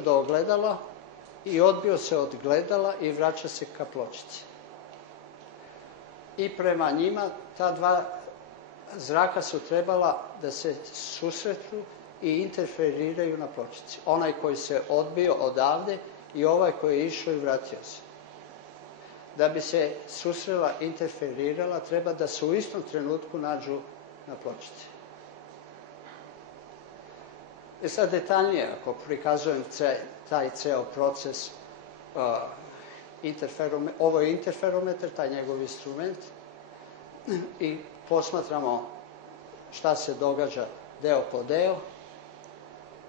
do ogledala i odbio se od gledala i vraća se ka pločici. I prema njima ta dva zraka su trebala da se susretnu i interferiraju na pločici. Onaj koji se odbio odavde i ovaj koji je išao i vratio se. Da bi se susrela, interferirala, treba da se u istom trenutku nađu na pločici. I sad detaljnije, ako prikazujem taj ceo proces, ovo je interferometar, taj njegov instrument, i posmatramo šta se događa deo po deo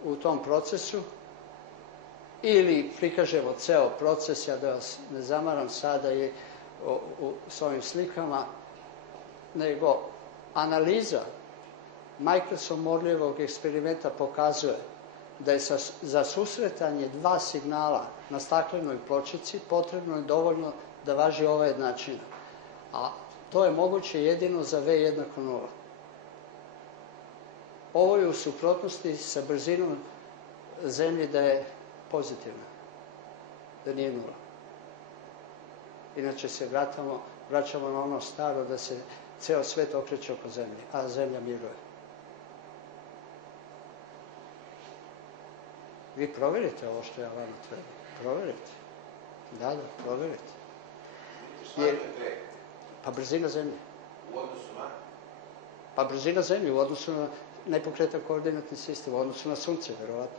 u tom procesu, ili prikažemo ceo proces, ja da vas ne zamaram sada i s ovim slikama, nego analiza Michelson-Morleyjevog eksperimenta pokazuje da je za susretanje dva signala na staklenoj pločici potrebno je dovoljno da važi ova jednačina. A to je moguće jedino za V jednako 0. Ovo je u suprotnosti sa brzinom Zemlje da je pozitivna, da nije 0. Inače se vraćamo na ono staro da se ceo svet okreće oko Zemlje, a Zemlja miruje. Vi proverite ovo što ja vama treba. Proverite. Da, proverite. Pa brzina Zemlje. U odnosu na? Pa brzina Zemlje u odnosu na nepokretan koordinatni sistem, u odnosu na Sunce, verovatno.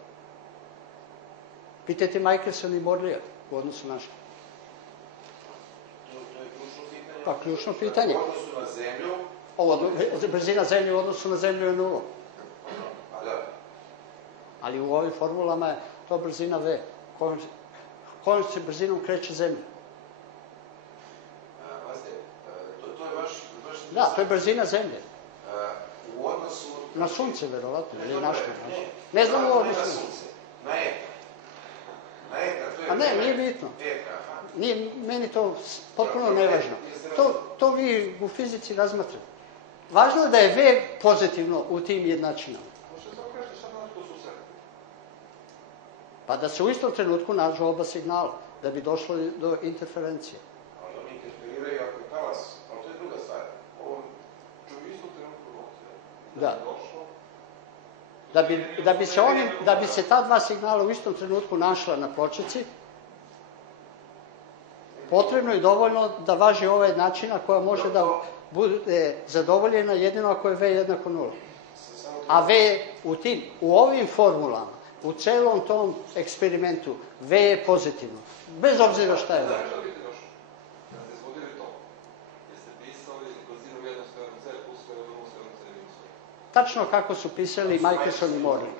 Pitajte Michelson i Morleya u odnosu na što. To je ključno pitanje. Pa ključno pitanje. U odnosu na Zemlju? Brzina Zemlje u odnosu na Zemlju je 0. Pa da. Ali u ovim formulama je to brzina V. Kojom se brzinom kreće Zemlja? Pazite, to je baš... Da, to je brzina Zemlje. U odnosu... Na Sunce, verovatno, ili na što. Ne znam u odnosu. Na Sunce, na etar. Na etar, to je... A ne, nije bitno. Nije, meni to potpuno nevažno. To vi u fizici razmatrate. Važno je da je V pozitivno u tim jednačinama. Možete samo kažete šta znači to susret? Pa da se u istom trenutku nađu oba signala, da bi došlo do interferencije. Ali oni interferiraju ako je talas, ali to je druga stvar. Ovo će u istom trenutku doći. Da. Da bi se ta dva signala u istom trenutku našla na pločici, potrebno je dovoljno da važi ova jednačina koja može da bude zadovoljena jedino ako je V jednako 0. Samo A V u ovim formulama, u celom tom eksperimentu, V je pozitivno. Bez obzira šta je V. Kad ste izvodili to, jeste pisali brzinu u jednu sferu C plus sferu u drugu sferu C minus V? Tačno kako su pisali Michelson i Morley.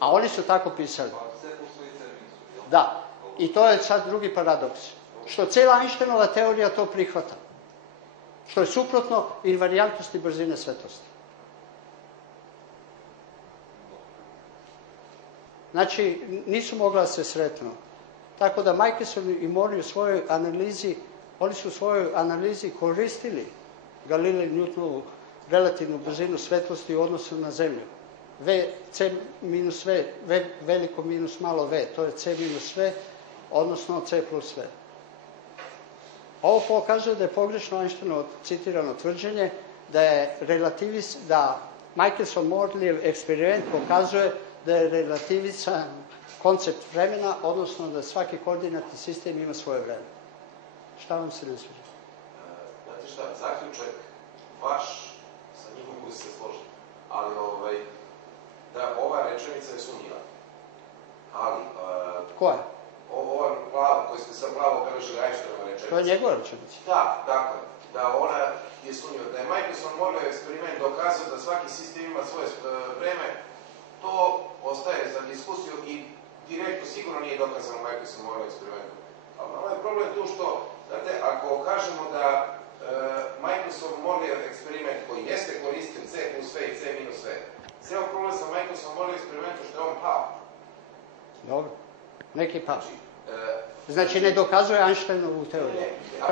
A oni su tako pisali. C plus V i C minus V, jel? Da. I to je sad drugi paradoks. Što cijela Einsteinova teorija to prihvata. Što je suprotno invariantnosti brzine svetlosti. Znači, nisu mogla da se sretnu. Tako da Michelson i Morley u svojoj analizi, oni su u svojoj analizi koristili Galilei Newtonovu relativnu brzinu svetlosti u odnosu na Zemlju. V, C minus V, V veliko minus malo V, to je C minus V, odnosno C plus V. Ovo pokazuje da je pogrešno Einsteinovo citirano tvrđenje da Michelson-Morleyev eksperiment pokazuje da je relativisan koncept vremena, odnosno da svaki koordinatni sistem ima svoje vreme. Šta vam se ne sviđa? Znate šta, zaključak vaš, sa njim mogu se složiti, ali da ova rečenica je sumnjiva. Ali... Koja? Ova plava, koju ste sad plavo preležili Einsteinova rečenica. To je njegova rečenica. Da, dakle, da ona je sumnjiva. Da je Michelson-Morley eksperiment dokazao da svaki sistem ima svoje vreme, to ostaje za diskusiju i direktno sigurno nije dokazano Michelson-Morley eksperimentom. Ali malo je problem tu što, znate, ako kažemo da Michelson-Morley eksperiment koji jeste koristio C plus V i C minus V, ceo problem sa Michelson-Morley eksperimentom što je on pao. Dobro. Neki pao. Znači, ne dokazuje Einsteinovu teoriju.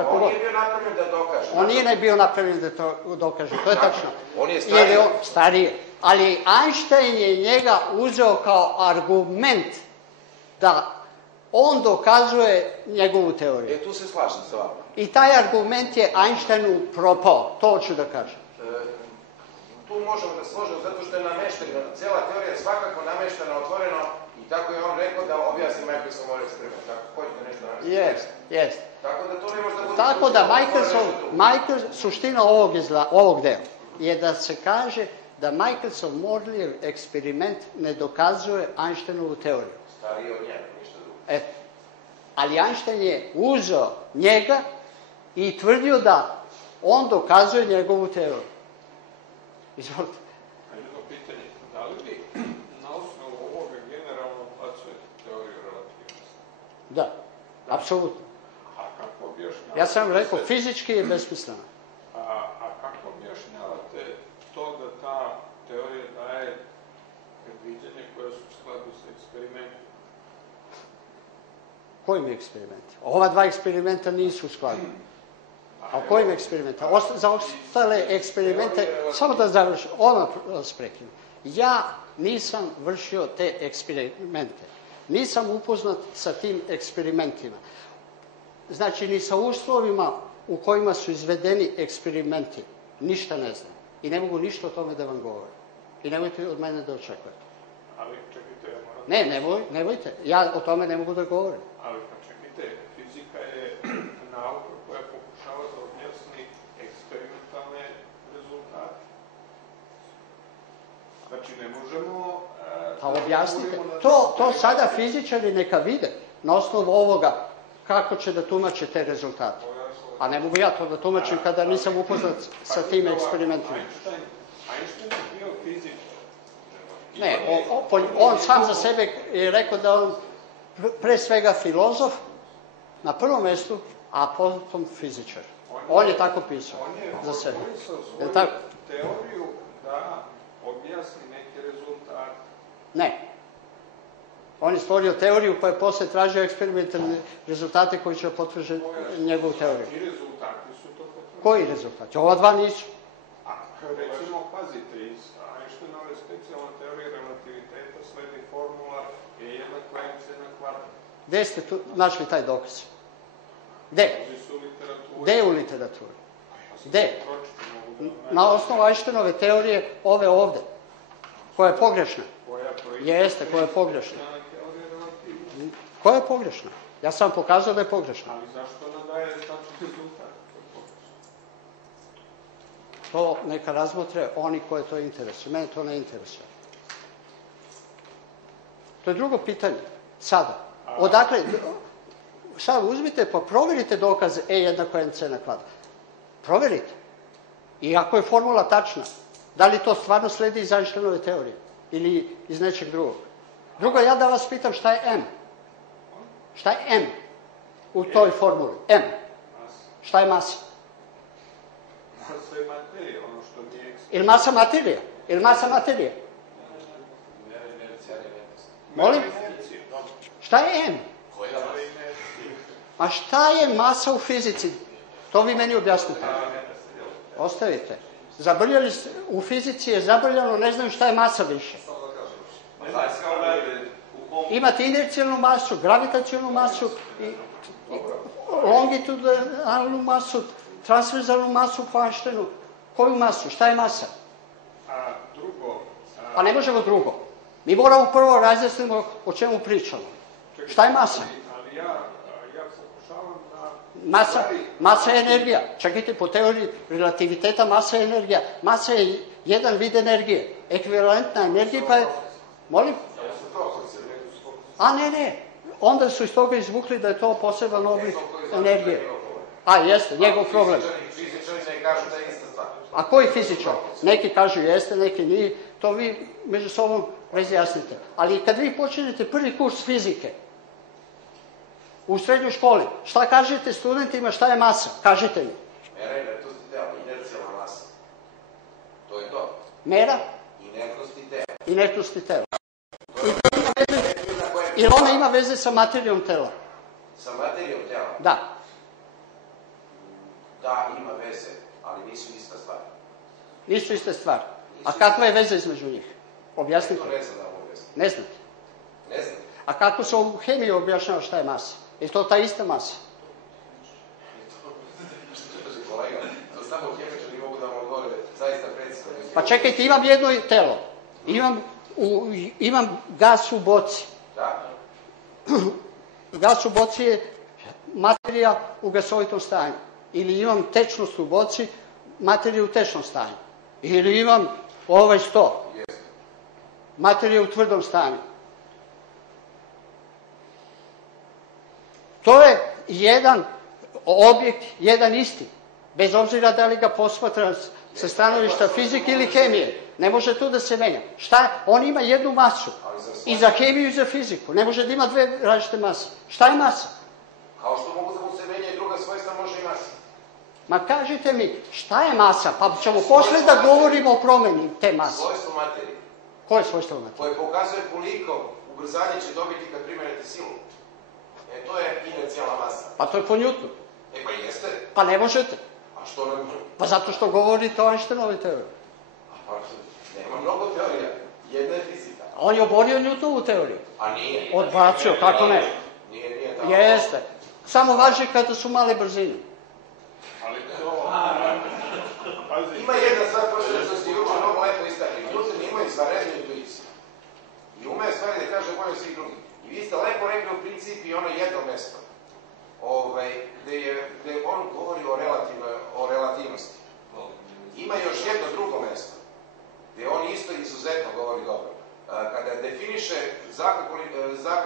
On nije bio napravljen da dokaže. On nije bio napravljen da to dokaže, to je tačno. On je stariji. Jer je on stariji. Ali Einstein je njega uzeo kao argument da on dokazuje njegovu teoriju. Tu se slažem sa vama. I taj argument je Einsteinu propao, to hoću da kažem. Tu možemo da složimo, zato što je nameštena, cijela teorija je svakako nameštena, otvoreno, i tako je on rekao da objasni Michelson-Morley eksperiment. Tako, hoćete nešto nameštiti? Jest. Tako da to ne može da bude... Tako da suština ovog dela je da se kaže da Michelson-Morleyev eksperiment ne dokazuje Einsteinovu teoriju. Stariji od njega, ništa drugo. Eto. Ali Einstein je uzeo njega i tvrdio da on dokazuje njegovu teoriju. Izvolite. Jedno pitanje. Da li vi na osnovu ovoga generalno odbacujete teoriju relativnosti? Da, apsolutno. A kako objašnjavate... Ja sam rekao, fizički je besmisleno. A kako objašnjavate to da ta teorija daje predviđanje koje su u skladu sa eksperimentom? Kojim eksperimentima? Ova dva eksperimenta nisu u skladu. A o kojim eksperimenta? Za ostale eksperimente, samo da završim, odmah vas prekinem. Ja nisam vršio te eksperimente. Nisam upoznat sa tim eksperimentima. Znači, ni sa uslovima u kojima su izvedeni eksperimenti. Ništa ne znam. I ne mogu ništa o tome da vam govorim. I nemojte od mene da očekujete. Ali čekajte, ja moram... Ne, nemojte. Ja o tome ne mogu da govorim. Ali pa čekajte, fizika je nauka koja pokušava da objasni eksperimentalne rezultate. Znači, ne možemo... Pa objasnite. To sada fizičari neka vide na osnovu ovoga kako će da tumače te rezultate. A ne mogu ja to da tumačim kada nisam upoznat sa tim eksperimentima. Einstein je bio fizičar. Ne, on sam za sebe je rekao da on pre svega filozof na prvom mestu, a potom fizičar. On je tako pisao za sebe. On je svoju teoriju da objasni neke rezultate. Ne. On je stvorio teoriju pa je posle tražio eksperimentalne rezultate koji će potvrđati njegovu teoriju. I rezultati su to potvrđeni. Koji rezultati? Ova dva nisu. A recimo, pazite, iz Einsteinove specijalne teorije relativiteta sledi formula je jednaka mc na kvadrat. Gde ste tu našli taj dokaz? Gde? Gde je u literaturi? Gde? Na osnovu Einsteinove teorije ove ovde. Koja je pogrešna. Jeste, koja je pogrešna. Koja je pogrešna? Ja sam pokazao da je pogrešna. Ali zašto ona daje tačan rezultat? To neka razmotre oni koje to interesuje. Mene to ne interesuje. To je drugo pitanje. Sada. Odakle, sad uzmite pa provjerite dokaze E jednako MC na kvadrat. Provjerite. I ako je formula tačna, da li to stvarno sledi iz Einsteinove teorije ili iz nečeg drugog? Drugo, ja da vas pitam šta je M? Šta je M u toj formuli? M. Šta je masa? Masa je materija, ono što nije... Ili masa materija? Ili masa materija? Molim? Šta je M? A šta je masa u fizici? To vi meni objasnite. Ostavite. U fizici je zabrljano, ne znaju šta je masa više. Imate inercijalnu masu, gravitacijalnu masu, longitudinalnu masu, transverzalnu masu po Einsteinu. Koju masu? Šta je masa? Drugo... Pa ne možemo drugo. Mi moramo prvo razjasnimo o čemu pričamo. Šta je masa? Ali ja pokušavam da... Masa je energija. Čekajte, po teoriji relativiteta masa je energija. Masa je jedan vid energije. Ekvivalentna energija pa je... Molim? A ne. Onda su iz toga izvukli da je to poseban oblik energije. A jeste, njegov problem. Fizičari ne kažu da je ista stvar. A koji fizičar? Neki kažu jeste, neki nije. To vi među sobom razjasnite. Ali kad vi počinjete prvi kurs fizike u srednjoj školi, šta kažete studentima šta je masa? Kažite mi. Mera inertnosti tela, inercijalna masa. To je to. Mera? Inertnosti tela. Inertnosti tela. Ili ona ima veze sa materijom tela? Sa materijom tela? Da. Da, ima veze, ali nisu ista stvar. Nisu iste stvari. A kakva je veza između njih? Objasnite. To ne znam da vam objasnim. Ne znate. Ne znam. A kako se u hemiji objašnjava šta je masa? Je to ta ista masa? Kolega, to samo hemičari mogu da vam odgovore zaista precizno. Pa čekajte, imam jedno telo. Imam gas u boci. Da. Gas u boci je materija u gasovitom stanju. Ili imam tečnost u boci, materija u tečnom stanju. Ili imam ovaj sto. Materija u tvrdom stanju. To je jedan objekt, jedan isti. Bez obzira da li ga posmatra sa stanovišta fizike ili hemije. Ne može tu da se menja. Šta? On ima jednu masu. I za hemiju i za fiziku. Ne može da ima dve različite mase. Šta je masa? Kao što mogu da mu se menja i druga svojstva, može i masa. Ma kažite mi, šta je masa? Pa ćemo posle da govorimo o promeni te mase. Svojstvo materije. Koje svojstvo materije? Koje pokazuje koliko ubrzanje će dobiti kad primenete silu. To je inercijalna masa. Pa to je po Newtonu. Pa jeste. Pa ne možete. A što nam... Pa zato što govorite o Einsteinovoj teoriji. Pa nema mnogo teorija. Jedna je fizika. On je oborio Newtonovu teoriju. A nije. Odbacio, kako ne? Nije tako. Jeste. Samo važi kada su male brzine. Ali to... Ima jedna stvar što ste juče mnogo lepo istakli. Newton ima izvanrednu intuiciju. I ume stvari da kaže bolje svih drugih. I vi ste lepo rekli u principi ono jedno mesto. Gde on govori o relativnosti. Ima još jedno drugo mesto. Gde on isto izuzetno govori dobro. Kada definiše zakon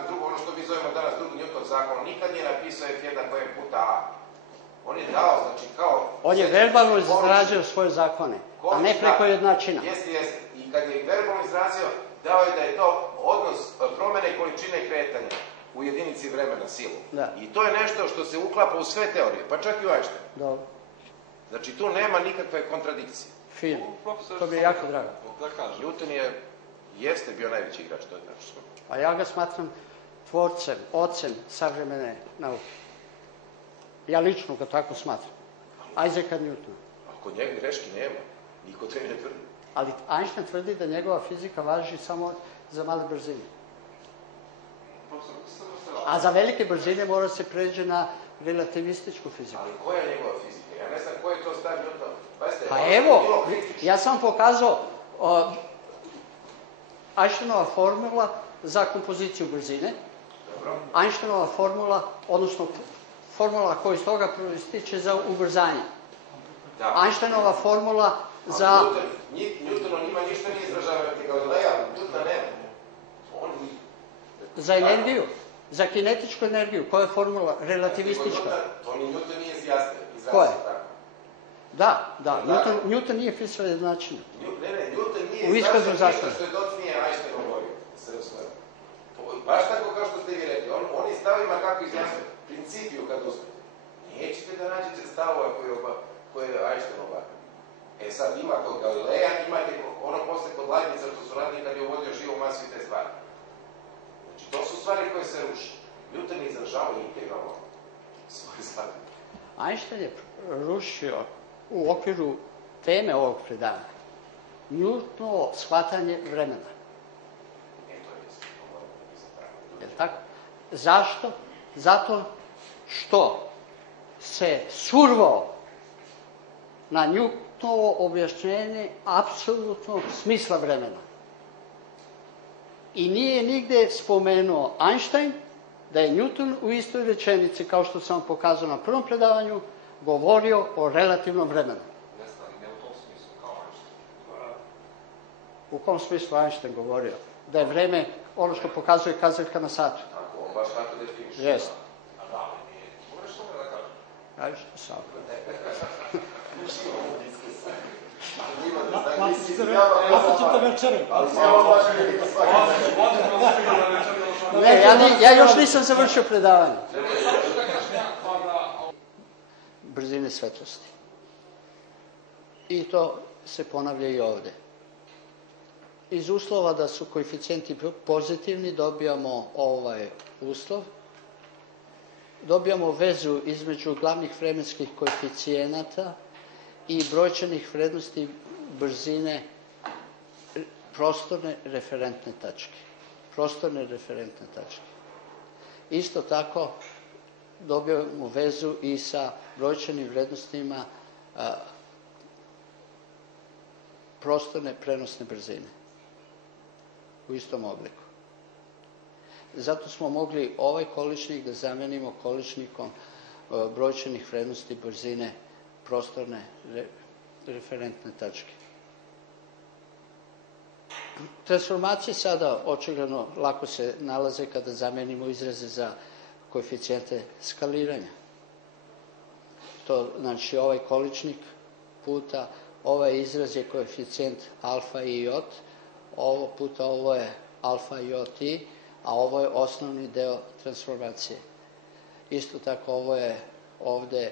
drugo, ono što mi zovemo danas drugi Newton zakon, on nikad nije napisao F1 koje puta A. On je dao, znači kao... On je verbalno izrazio svoje zakone, a ne preko jednačina. Jeste. I kad je verbalno izrazio, dao je da je to odnos promene količine kretanja u jedinici vremena, silu. Da. I to je nešto što se uklapa u sve teorije, pa čak i u Einsteinu. Dobro. Znači tu nema nikakve kontradikcije. Fino. To bi je jako drago. Da kažem. Newton jeste bio najveći igrač, to je tačno. A ja ga smatram tvorcem, ocem savremene nauke. Ja lično ga tako smatram. Isaaca Newtona. A kod njega greški nema. Niko to ne tvrdi. Ali Einstein tvrdi da njegova fizika važi samo za male brzine. A za velike brzine mora se pređe na relativističku fiziku. Ali koja je njegova fizika? Ja ne znam koji je to stav Newtona. Pa evo, ja sam pokazao Einsteinova formula za kompoziciju brzine. Einsteinova formula, odnosno formula koja iz toga proističe za ubrzanje. Einsteinova formula za... Newton on ima ništa nije izražavati Galilea, Newtona nema. za energiju, za kinetičku energiju. Koja je formula? Relativistička. To ni Newton nije izjasnio. Ko je? Da. Newton nije pisao jednačinu. Ne, Newton nije U iskazu izjasnio zašto? što je docnije Einstein govorio. Baš tako kao što ste vi rekli. Oni stavima kako izjasnio principiju kad uzmete. Nećete da nađete stavova koje je Einstein obavio. Sad ima kod Galileja, imate ono posle kod Leibnica što su radili kad je uvodio živu masu i te stvari. Znači, to su stvari koje se ruši. Newton je izražavao integralno svoje stvari. Einstein je rušio u okviru teme ovog predavanja Newtonovo shvatanje vremena. Je li tako? Zašto? Zato što se survao na Newtonovo objašnjenje apsolutnog smisla vremena. I nije nigde spomenuo Einstein da je Newton u istoj rečenici, kao što sam vam pokazao na prvom predavanju, govorio o relativnom vremenu. Ne u tom smislu kao Einstein. U kom smislu Einstein govorio? Da je vreme ono što pokazuje kazaljka na satu. Tako, on baš tako definiše. Jeste. A da, ali nije. Možeš što me da kažem? Ajde što sam. Ostaćete večeru. Ne, ja još nisam završio predavanje. Brzine svetlosti. I to se ponavlja i ovde. Iz uslova da su koeficijenti pozitivni dobijamo ovaj uslov. Dobijamo vezu između glavnih vremenskih koeficijenata i brojčanih vrednosti brzine prostorne referentne tačke. Prostorne referentne tačke. Isto tako dobijamo vezu i sa brojčanim vrednostima prostorne prenosne brzine. U istom obliku. Zato smo mogli ovaj količnik da zamenimo količnikom brojčanih vrednosti brzine prostorne referentne tačke. Transformacije sada očigledno lako se nalaze kada zamenimo izraze za koeficijente skaliranja. To znači ovaj količnik puta ovaj izraz je koeficijent alfa i jot, ovo puta ovo je alfa i jot i, a ovo je osnovni deo transformacije. Isto tako ovo je ovde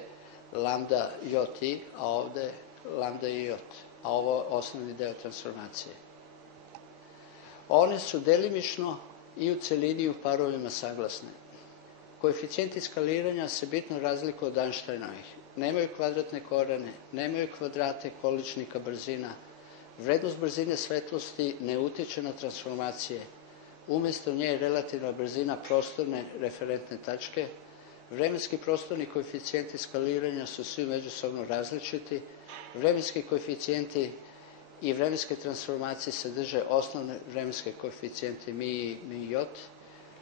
lambda jot i, a ovde lambda i jot, a ovo je osnovni deo transformacije. One su delimično i u celini i u parovima saglasne. Koeficijenti skaliranja se bitno razlikuju od Einsteinovih. Nemaju kvadratne korene, nemaju kvadrate količnika brzina. Vrednost brzine svetlosti ne utiče na transformacije. Umesto nje je relativna brzina prostorne referentne tačke. Vremenski prostorni koeficijenti skaliranja su svi međusobno različiti. Vremenski koeficijenti i vremenske transformacije sadrže osnovne vremenske koeficijente mi i jot.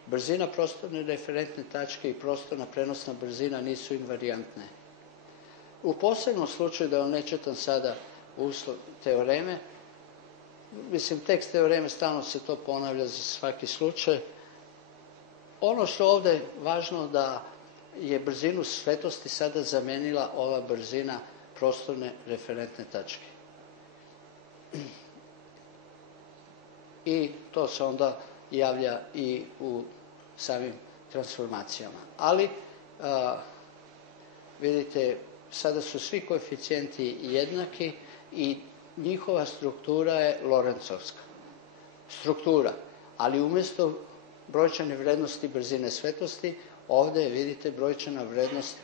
Brzina prostorne referentne tačke i prostorna prenosna brzina nisu invarijantne. U posebnom slučaju, da vam ne čitam sada uslov teoreme, mislim, tekst teoreme stalno se to ponavlja za svaki slučaj. Ono što ovde je važno da je brzinu svetlosti sada zamenila ova brzina prostorne referentne tačke. I to se onda javlja i u samim transformacijama. Ali, vidite, sada su svi koeficijenti jednaki i njihova struktura je Lorencovska. Struktura. Ali umesto brojčane vrednosti brzine svetlosti, ovde je, vidite, brojčana vrednost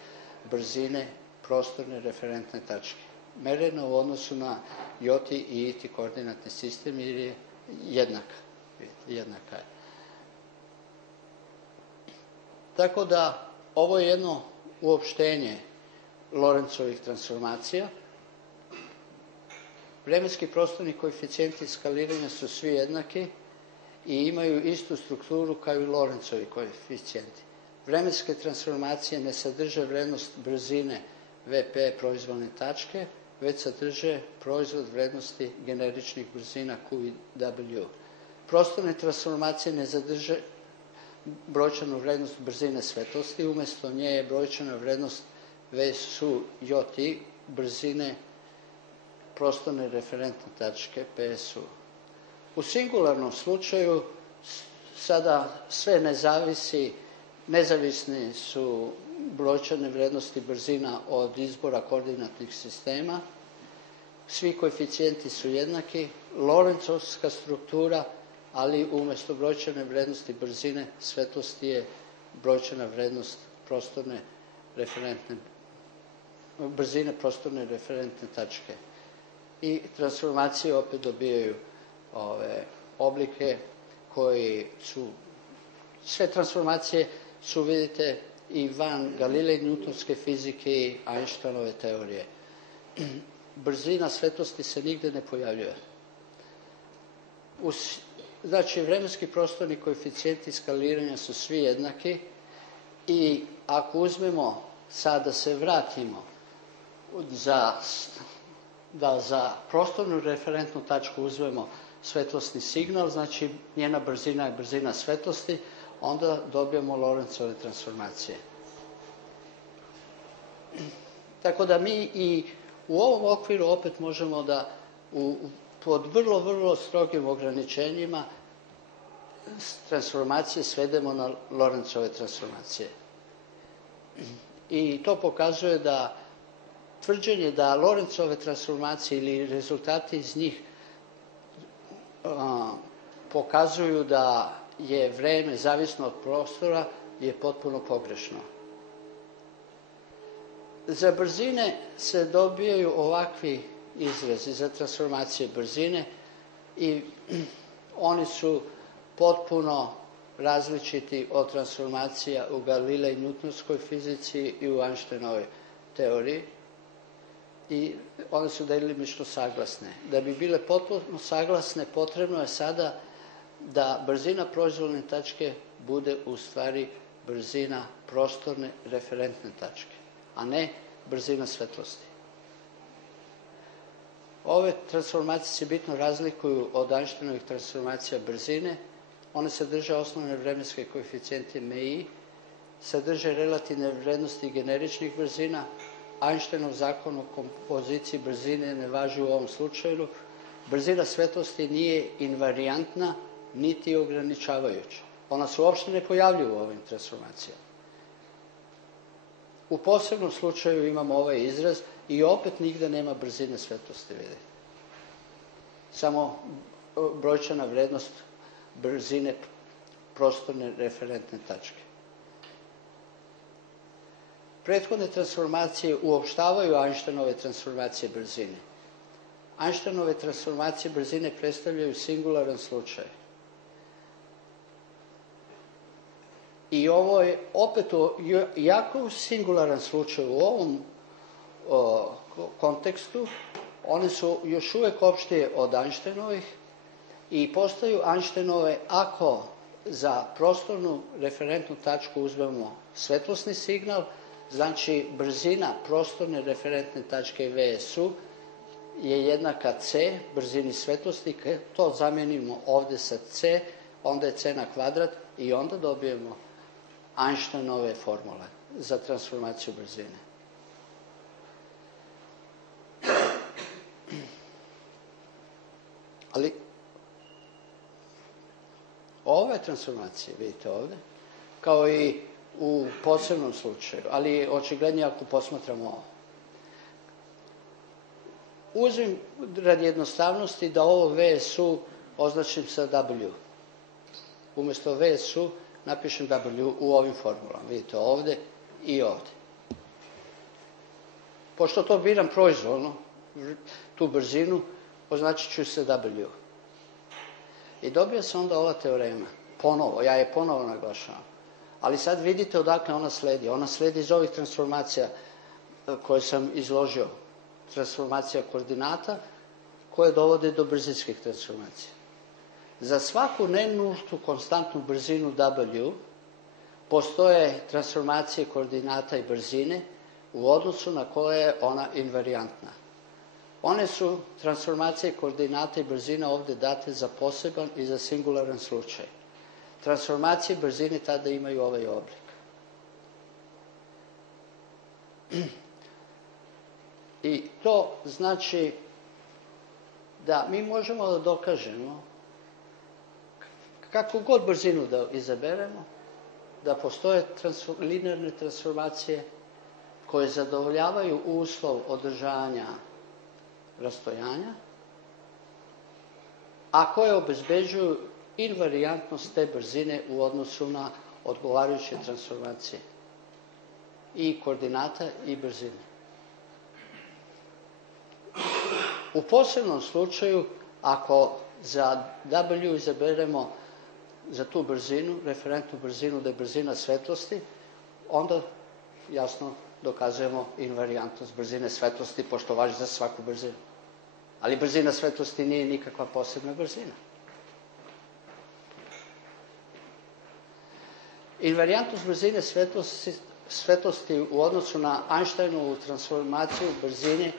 brzine prostorne referentne tačke. Merena u odnosu na joti i iti koordinatni sistem jer je jednaka. Jednaka je. Tako da, ovo je jedno uopštenje Lorencovih transformacija. Vremenski prostorni koeficijenti skaliranja su svi jednaki i imaju istu strukturu kao i Lorencovi koeficijenti. Vremenske transformacije ne sadrže vrednost brzine Vp proizvodne tačke, već sadrže proizvod vrednosti generičnih brzina Q i W. Prostorne transformacije ne sadrže brojčanu vrednost brzine svetlosti, umjesto nje je brojčana vrednost VSU JT brzine prostorne referentne tačke PSU. U singularnom slučaju sada sve nezavisni su brojčane vrednosti brzina od izbora koordinatnih sistema, svi koeficijenti su jednaki, Lorenzovska struktura, ali umjesto brojčane vrednosti brzine svetlosti je brojčana vrednost brzine prostorne referentne tačke. I transformacije opet dobijaju ove oblike koji su, sve transformacije su, vidite, i van Galilej-Newtonske fizike i Einsteinove teorije. Brzina svetlosti se nigde ne pojavljuje. Znači, vremenski prostorni koeficijenti skaliranja su svi jednaki i ako uzmemo, sad da se vratimo, da za prostornu referentnu tačku uzmemo svetlosni signal, znači njena brzina je brzina svetlosti, onda dobijemo Lorenzove transformacije. Tako da mi i u ovom okviru opet možemo da pod vrlo, vrlo strogim ograničenjima transformacije svedemo na Lorenzove transformacije. I to pokazuje da tvrđenje da Lorenzove transformacije ili rezultati iz njih pokazuju da je vreme zavisno od prostora je potpuno pogrešno. Za brzine se dobijaju ovakvi izrazi za transformacije brzine i oni su potpuno različiti od transformacija u Galilej-Newtonskoj fizici i u Einsteinovoj teoriji. I one su delimično saglasne. Da bi bile potpuno saglasne, potrebno je sada da brzina proizvoljne tačke bude u stvari brzina prostorne referentne tačke, a ne brzina svetlosti. Ove transformacije se bitno razlikuju od Einsteinovih transformacija brzine. One sadrže osnovne vremenske koeficijente MI, sadrže relativne vrednosti generičnih brzina. Einsteinov zakon o kompoziciji brzine ne važi u ovom slučaju. Brzina svetlosti nije invarijantna, niti ograničavajuća. Ona se uopšte ne pojavljuje u ovim transformacijama. U posebnom slučaju imamo ovaj izraz i opet nigde nema brzine svetlosti, vidite. Samo brojčana vrednost brzine prostorne referentne tačke. Prethodne transformacije uopštavaju Einsteinove transformacije brzine. Einsteinove transformacije brzine predstavljaju singularan slučaj. I ovo je opet, jako singularan slučaj u ovom kontekstu, one su još uvek opštije od Einsteinovih i postaju Einsteinove ako za prostornu referentnu tačku uzmemo svetlosni signal, znači brzina prostorne referentne tačke VSU je jednaka C, brzini svetlosti, to zamenimo ovde sa C, onda je C na kvadrat i onda dobijemo Einsteinove formule za transformaciju brzine. Ali ove transformacije, vidite ovde, kao i u posebnom slučaju, ali očiglednije ako posmatramo ovo. Uzmem radi jednostavnosti da ovo VSU označim sa W. Umjesto VSU napišem W u ovim formulama. Vidite ovde i ovde. Pošto to biram proizvoljno, tu brzinu, označit ću se W. I dobio se onda ova teorema. Ponovo, ja je ponovo naglašavam. Ali sad vidite odakle ona sledi. Ona sledi iz ovih transformacija koje sam izložio. Transformacija koordinata koje dovode do brzinskih transformacija. Za svaku nenultu konstantnu brzinu W postoje transformacije koordinata i brzine u odnosu na koje je ona invarijantna. One su transformacije koordinata i brzina ovde date za poseban i za singularan slučaj. transformacije brzine tada imaju ovaj oblik. I to znači da mi možemo da dokažemo kako god brzinu da izaberemo, da postoje linearne transformacije koje zadovoljavaju uslov održanja rastojanja, a koje obezbeđuju invariantnost te brzine u odnosu na odgovarajuće transformacije i koordinata i brzine. U posebnom slučaju, ako za W izaberemo za tu brzinu, referentnu brzinu da je brzina svetlosti, onda jasno dokazujemo invariantnost brzine svetlosti, pošto važi za svaku brzinu. Ali brzina svetlosti nije nikakva posebna brzina. Invariantnost brzine svetlosti u odnosu na Einsteinovu transformaciju brzine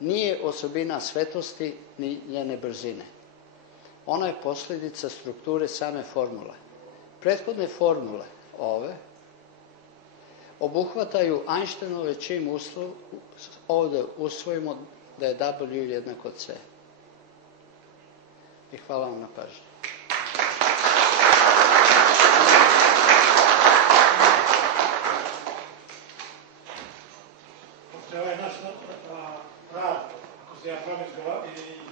nije osobina svetlosti ni njene brzine. Ona je posljedica strukture same formule. Prethodne formule, ove, obuhvataju Einsteinove čim ovde usvojimo da je W jednako C. I hvala vam na pažnju. Pošto ovaj naš rad, ako se ja pravilno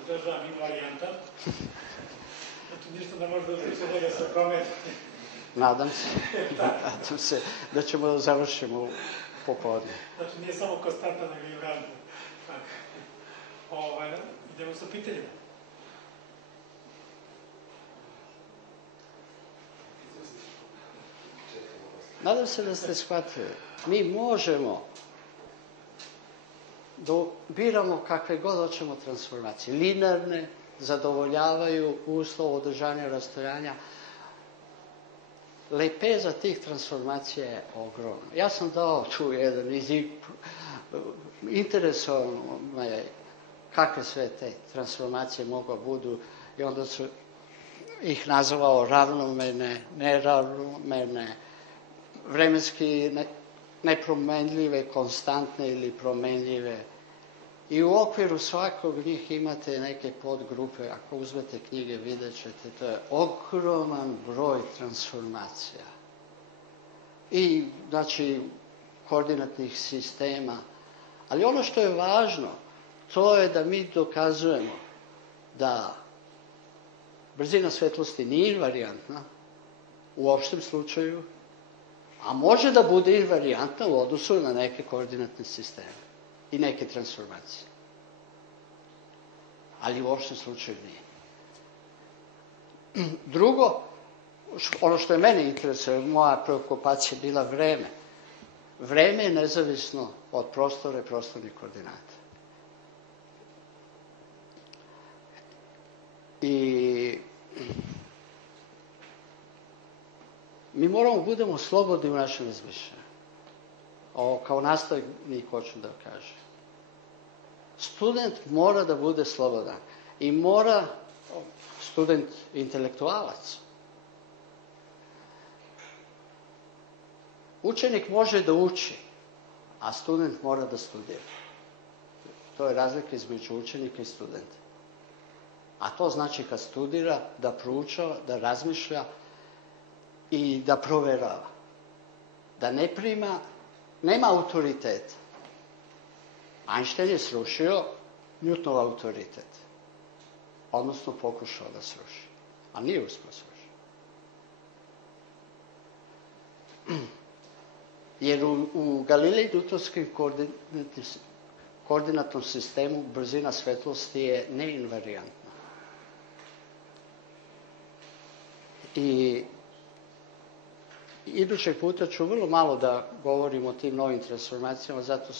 izdržavam invarijantan, znači ništa ne može da utiče njega se prometi. Nadam se da ćemo da završimo popodne. Znači nije samo konstantna, nego i invarijantan. Idemo sa pitanjima. Nadam se da ste shvatili. Mi možemo da biramo kakve god hoćemo transformacije. Linearne zadovoljavaju uslov održanja rastojanja. Lepeza tih transformacija je ogromna. Ja sam dao tu jedan interesovano me kakve sve te transformacije mogu budu i onda su ih nazvao ravnomerne, neravnomerne, vremenski nepromenljive, konstantne ili promenljive. I u okviru svakog njih imate neke podgrupe. Ako uzmete knjige, vidjet ćete, to je ogroman broj transformacija. I, znači, koordinatnih sistema. Ali ono što je važno, to je da mi dokazujemo da brzina svetlosti nije invariantna u opštem slučaju, a može da bude invariantna u odnosu na neke koordinatne sisteme i neke transformacije. Ali u opštem slučaju nije. Drugo, ono što je mene interesuje, moja preokupacija bila vreme. Vreme je nezavisno od prostora i prostornih koordinata. I mi moramo da budemo slobodni u našem razmišljanju. Ovo kao nastavnik hoću da kažem. Student mora da bude slobodan. I mora, student intelektualac. Učenik može da uči, a student mora da studira. To je razlika između učenika i studenta. A to znači kad studira, da proučava, da razmišlja i da proverava. Da ne prima, nema autoriteta. Einstein je srušio Newtonov autoritet. Odnosno pokušao da sruši. A nije uspio srušiti. Jer u Galilej-Newtonskom koordinatnom sistemu brzina svetlosti je neinvarijantna. I idućeg puta ću vrlo malo da govorim o tim novim transformacijama, zato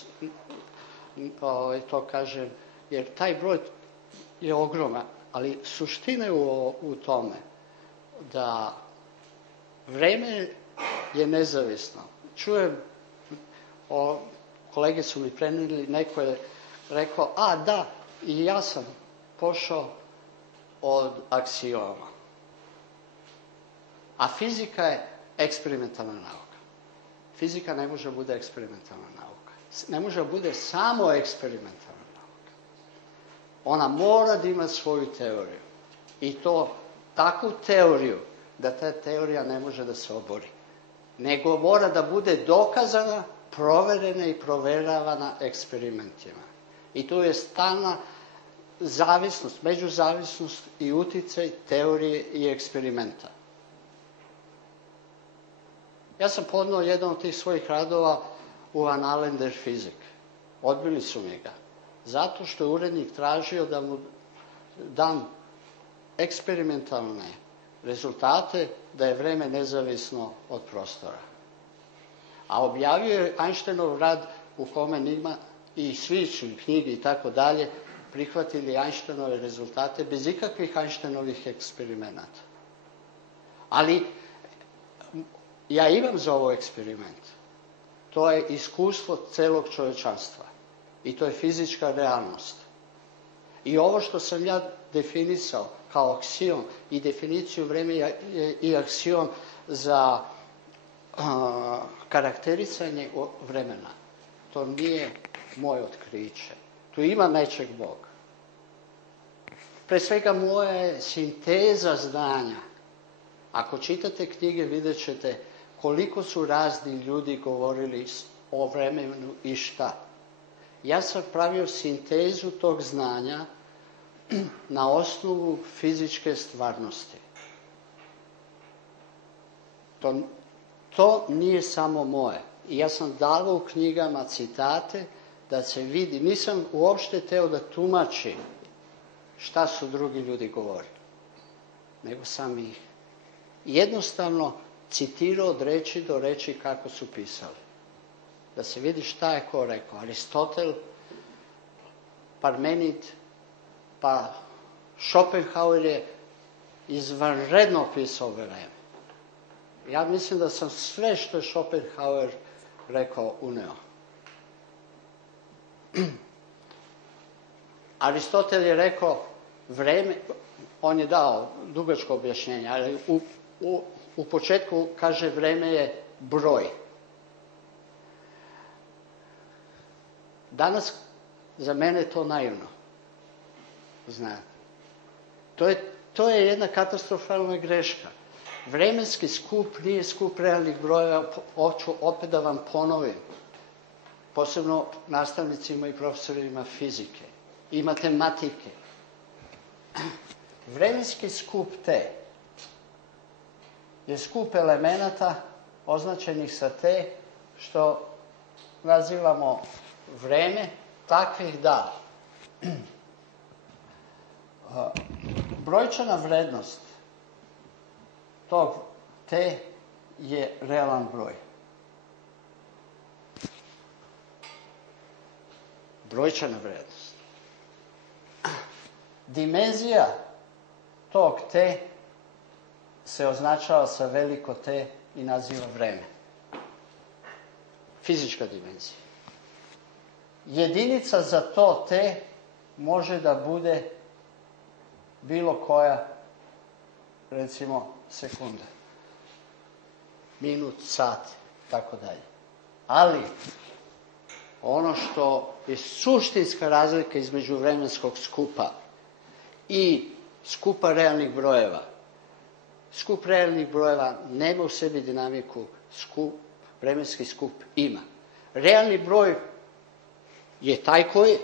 to kažem, jer taj broj je ogroman, ali suština je u tome da vreme je nezavisno. Čujem, kolege su mi prenijeli, neko je rekao, a da, i ja sam pošao od aksioma. A fizika je eksperimentalna nauka. Fizika ne može bude eksperimentalna nauka. Ne može bude samo eksperimentalna nauka. Ona mora da ima svoju teoriju. I to takvu teoriju da ta teorija ne može da se obori. Nego mora da bude dokazana, proverena i proveravana eksperimentima. I tu je stalna zavisnost, međuzavisnost i uticaj teorije i eksperimenta. Ja sam podneo jedan od tih svojih radova u Annalen der Physik. Odbili su mi ga. Zato što je urednik tražio da mu dam eksperimentalne rezultate, da je vreme nezavisno od prostora. A objavio je Einsteinov rad u kome nima i slični knjigi i tako dalje prihvatili Einsteinove rezultate bez ikakvih Einsteinovih eksperimenata. Ali ja imam za ovo eksperiment. To je iskustvo celog čovečanstva. I to je fizička realnost. I ovo što sam ja definisao kao aksiom i definiciju vremena i aksiom za karakterisanje vremena, to nije moje otkriće. Tu ima nečeg Boga. Pre svega moja je sinteza znanja. Ako čitate knjige, vidjet ćete koliko su razni ljudi govorili o vremenu i šta. Ja sam pravio sintezu tog znanja na osnovu fizičke stvarnosti. To nije samo moje. I ja sam davao u knjigama citate da se vidi. Nisam uopšte teo da tumačim šta su drugi ljudi govorili. Nego sam ih jednostavno citirao od reči do reči kako su pisali. Da se vidi šta je ko rekao. Aristotel, Parmenid, pa Schopenhauer je izvanredno pisao vreme. Ja mislim da sam sve što je Schopenhauer rekao uneo. Aristotel je rekao vreme, on je dao dugačko objašnjenje, ali u početku kaže vreme je broj. Danas za mene je to naivno. Znate. To je jedna katastrofalna greška. Vremenski skup nije skup realnih brojeva, hoću opet da vam ponovim. Posebno nastavnicima i profesorima fizike i matematike. Vremenski skup T je skup elemenata označenih sa T, što nazivamo vreme, takvih da brojčana vrednost tog T je realan broj. Brojčana vrednost. Dimenzija tog T se označava sa veliko T i naziva vreme. Fizička dimenzija. Jedinica za to T može da bude bilo koja, recimo, sekunda. Minut, sat, tako dalje. Ali, ono što je suštinska razlika između vremenskog skupa i skupa realnih brojeva, skup realnih brojeva nema u sebi dinamiku, vremenski skup ima. Realni broj je taj koji,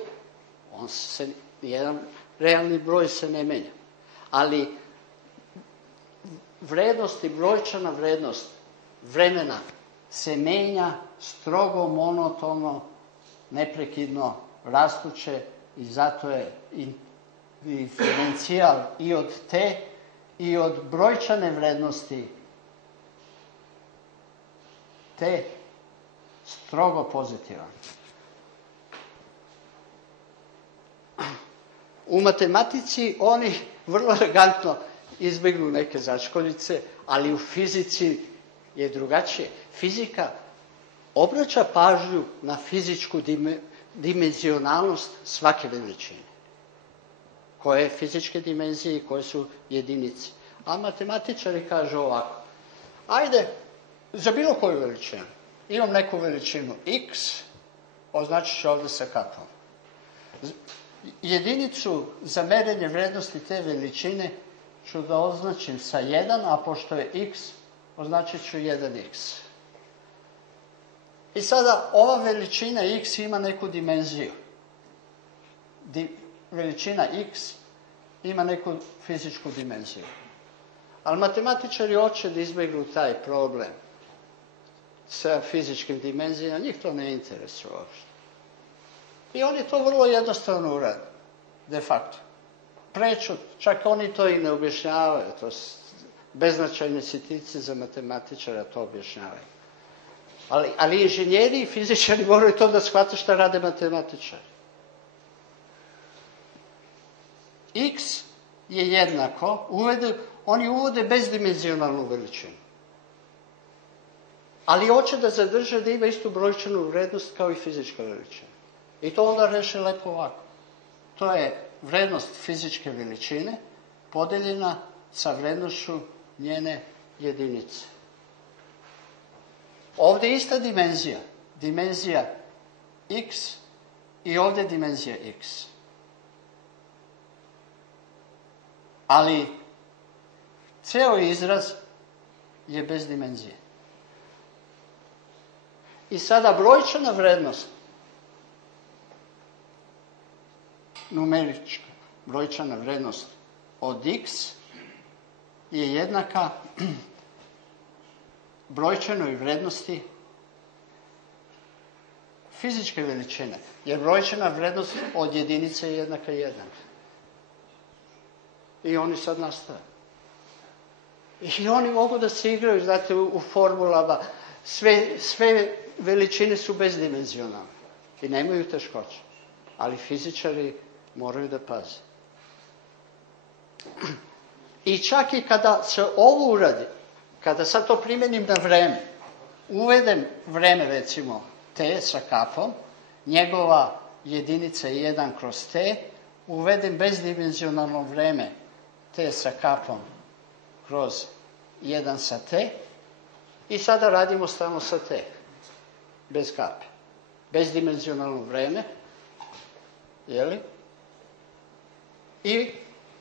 jedan realni broj se ne menja. Ali vrednost i brojčana vrednost vremena se menja strogo, monotono, neprekidno rastuće i zato je diferencijal i od T i od brojčane vrednosti T strogo pozitivan. U matematici oni vrlo elegantno izbegnu neke začkoljice, ali u fizici je drugačije. Fizika obraća pažnju na fizičku dimenzionalnost svake veličine. Koje fizičke dimenzije i koje su jedinice. A matematičari kažu ovako, Ajde, za bilo koju veličinu. Imam neku veličinu x, označit ću ovdje sa kapom. Jedinicu za merenje vrednosti te veličine ću da označim sa 1, a pošto je x, označit ću 1x. I sada ova veličina x ima neku dimenziju. Veličina x ima neku fizičku dimenziju. Ali matematičari hoće da izbjegnu taj problem sa fizičkim dimenzijama, njih to ne interesuje uopšte. I oni to vrlo jednostavno urade, de facto. Preču, čak oni to i ne objašnjavaju, to beznačajne sitnice za matematičara to objašnjavaju. Ali inženjeri i fizičari moraju to da shvate šta rade matematičari. X je jednako, oni uvode bezdimenzionalnu veličinu. Ali hoće da zadrže da ima istu brojčanu vrednost kao i fizička veličina. I to onda reše lepo ovako. To je vrednost fizičke veličine podeljena sa vrednošću njene jedinice. Ovdje je ista dimenzija. Dimenzija x i ovdje dimenzija x. Ali ceo izraz je bez dimenzije. I sada brojčana vrednost, numerička brojčana vrednost od x je jednaka brojčanoj vrednosti fizičke veličine. Jer brojčana vrednost od jedinice je jednaka 1. I oni sad nastave. I oni mogu da se igraju, znate, u formulama. Sve veličine su bezdimenzionalne i nemaju teškoće. Ali fizičari moraju da paze. I čak i kada se ovo uradi, kada sad to primenim na vreme, uvedem vreme, recimo, t sa kapom, njegova jedinica je 1 kroz t, uvedem bezdimenzionalno vreme t sa kapom kroz 1 sa t i sada radimo samo sa t, bez kape. Bezdimenzionalno vreme, jeli? I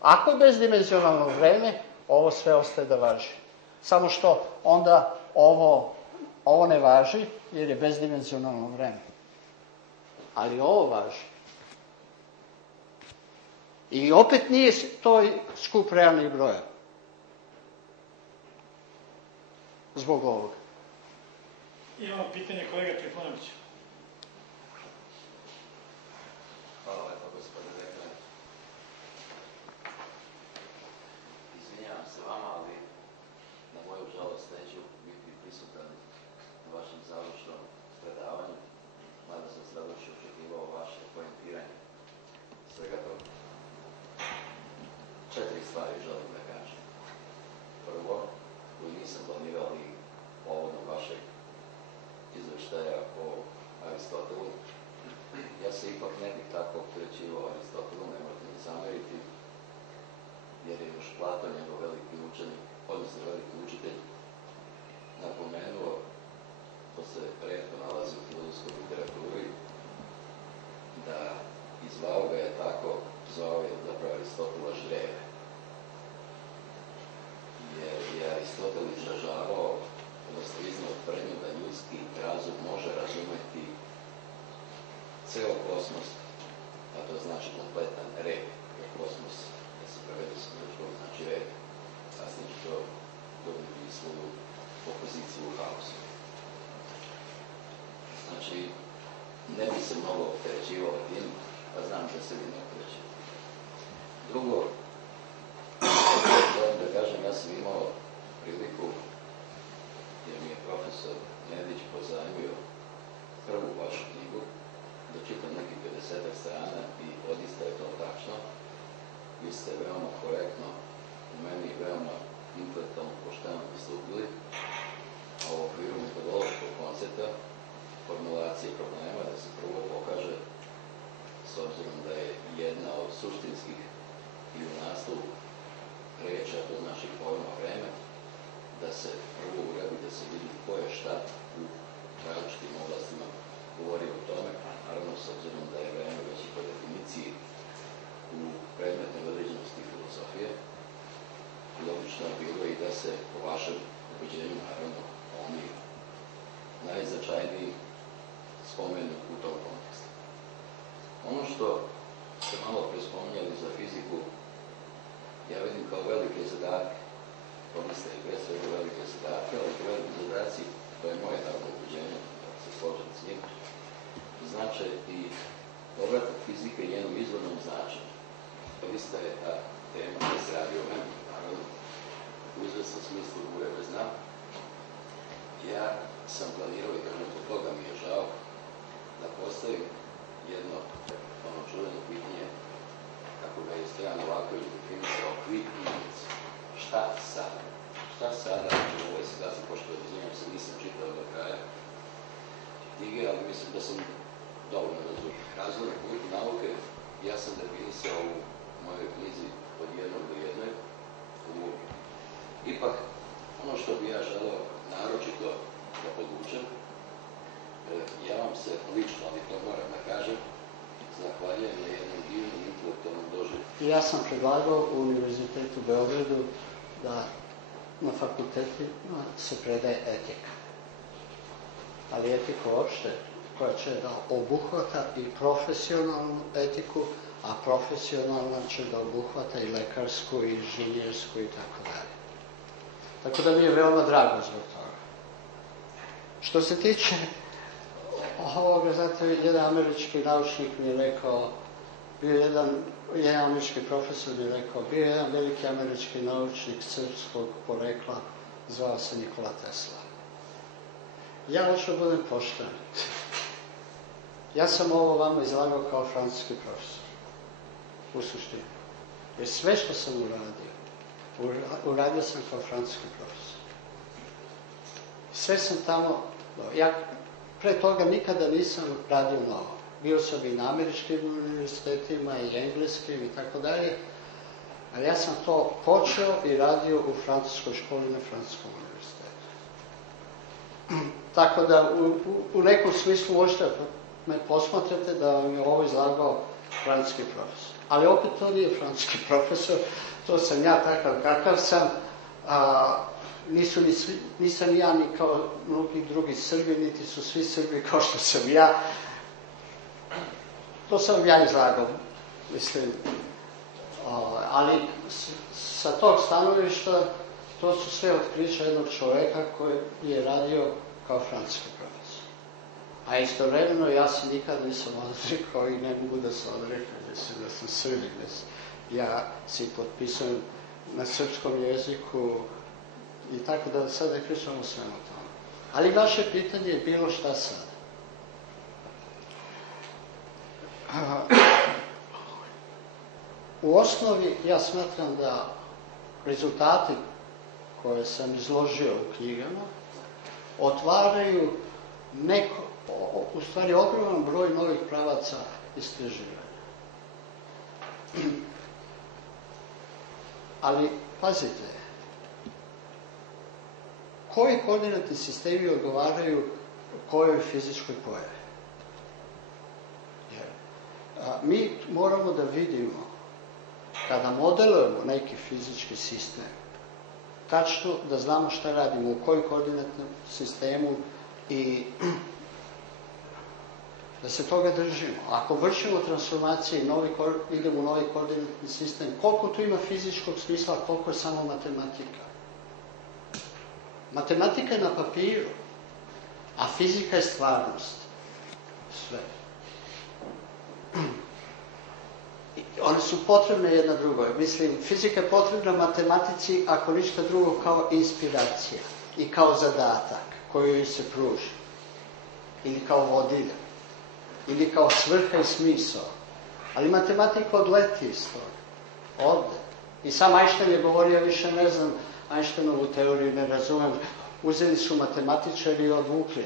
ako je bezdimenzionalno vreme, ovo sve ostaje da važi. Samo što onda ovo ne važi jer je bezdimenzionalno vreme. Ali ovo važi. I opet nije to skup realnih broja. Zbog ovoga. Imamo pitanje kolega Trifunović. Hvala lepo, gospodine rektor. Izvinjavam se vama, ali na moju žalost neću biti prisutan na vašem završnom predavanju, mada sam s radošću očekivao vaše poentiranje svega toga. 4 stvari želim da kažem. Prvo, koju nisam planirali povodom vašeg izveštaja o Aristotelu, ja se ipak ne bih tako opterećivao Aristotelu, nemojte mi zameriti, jer je još Platon, njegov veliki učenik, odnosno veliki učitelj, napomenuo, to se retko nalazi u filozofskoj literaturi, da i zvao ga je tako, zvao je zapravo Aristotela žreve. Jer je Aristotel izražavao, odnosno iznao tvrdnju da ljudski razum može razumeti ceo kosmos, a to znači kompletan red, jer kosmos, da se prevede s angleskog, znači red, kasnije će to dobiti svoju opoziciju u haosu. Znači, ne bi se mnogo opterećivao tim, pa znam da se vi ne opterećivao. Drugo, želim da kažem, ja sam imao priliku, jer mi je profesor Nedić pozajmio prvu vašu knjigu, da čitam nekih 50 strana i odista je to tačno. Vi ste veoma korektno, u meni veoma intelektualno pošteno pristupili, a u okviru metodološkog koncepta, formulacije problema, da se prvo pokaže, s obzirom da je jedna od suštinskih i u nastavu reči, a to znači pojma vreme, da se prvo uradi, da se vidi ko je šta u različitim oblastima govori o tome, a naravno s obzirom da je vreme već i po definiciji u predmetnoj određenosti filozofije, logično je bilo i da se po vašem ubeđenju, naravno, oni najznačajniji spomenu u tom kontekstu. Ono što ste malo prespominjali za fiziku, ja vidim kao velike zadatke, odnosno i pre svega velike zadatke, ali velike zadaci, to je moje naravno ubeđenje, da se složim s njim, znače i povratak fizike i njenom izvornom značenju. Lista je ta tema da se radi o meni, naravno, u izvesnom smislu uvijek znam. Ja sam planirao i kažem, zbog toga mi je žao da postavim jedno ono čudeno pitanje, kako ga je Stojan Novaković definisao, kvitnic. Šta sada? Šta sada? U ovoj situaciji, pošto izvinjam se, nisam čitao do kraja knjige, ali mislim da sam dovoljno razumio. Razvoj na putu nauke, ja sam definisao u mojoj knjizi od jednog do jednoj. Ipak, ono što bi ja želeo naročito da podvučem, ja vam se lično, ali to moram da kažem, zahvaljujem na jednom divnom intelektualnom doživljaju. Ja sam predlagao u Univerzitetu u Beogradu da na fakultetima se predaje etika. Ali etika uopšte, koja će da obuhvata i profesionalnu etiku, a profesionalna će da obuhvata i lekarsku, i inženjersku i tako dalje. Tako da mi je veoma drago zbog toga. Što se tiče ovoga, znate, jedan američki naučnik mi je rekao, jedan američki profesor mi je rekao, bio je jedan veliki američki naučnik srpskog porekla, zvao se Nikola Tesla. Ja hoću da budem pošten. Ja sam ovo vama izlagao kao francuski profesor, u suštini. Jer sve što sam uradio sam kao francuski profesor. Sve sam tamo, ja pre toga nikada nisam radio novo. Bio sam i na američkim univerzitetima i engleskim i tako dalje, ali ja sam to počeo i radio u francuskoj školi na francuskom univerzitetu. Tako da u nekom smislu možete me posmatrate da vam je ovo izlagao francuski profesor. Ali opet to nije francuski profesor, to sam ja takav kakav sam. Nisam ja ni kao mnogi drugi Srbi, niti su svi Srbi kao što sam ja. To sam ja izlagao, mislim. Ali sa tog stanovišta to su sve otkrića jednog čoveka koji je radio kao francuski profesor. A istovremeno ja se nikad nisam odrekao i ne mogu da se odrekao, mislim da sam Srbin. Ja si potpisujem na srpskom jeziku i tako da sad ne pričam o svemu tome. Ali vaše pitanje je bilo šta sad. U osnovi ja smatram da rezultati koje sam izložio u knjigama otvaraju u stvari ogroman broj novih pravaca istraživanja. Ali, pazite, koji koordinatni sistemi odgovaraju kojoj fizičkoj pojavi? Mi moramo da vidimo, kada modelujemo neki fizički sistem, tačno da znamo šta radimo, u kojoj koordinatnom sistemu i da se toga držimo. Ako vršimo transformacije i idemo u novi koordinatni sistem, koliko tu ima fizičkog smisla, koliko je samo matematika? Matematika je na papiru, a fizika je stvarnost. Sve. One su potrebne jedna drugoj. Mislim, fizika je potrebna matematici ako ništa drugo kao inspiracija i kao zadatak koji joj se pruži. Ili kao vodilja. Ili kao svrha i smisao. Ali matematika odleti iz toga. Ovde. I sam Einstein je govorio, više ne znam, Einsteinovu teoriju ne razumem. Uzeli su matematičari i odvukli.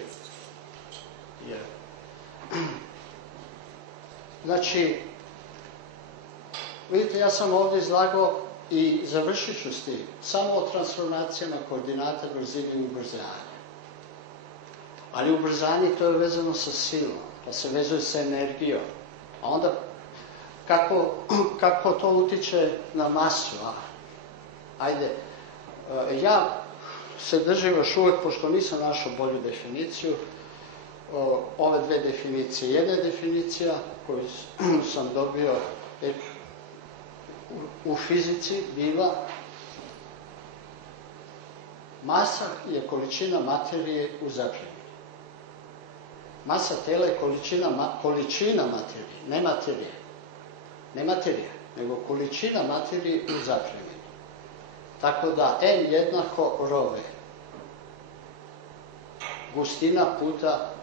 Znači, vidite, ja sam ovde izlagao I završit ću s tim. Samo transformacijama koordinata, brzine i ubrzanja. Ali ubrzanje to je vezano sa silom, pa se vezuje sa energijom. A onda kako to utiče na masu? Ajde, ja se držim još uvijek, pošto nisam našao bolju definiciju, ove dve definicije. Jedna je definicija koju sam dobio u fizici bila masa je količina materije u zapremini. Masa tela je količina materije, ne materije. Ne materija, nego količina materije u zapremini. Tako da N jednako rove. Gustina puta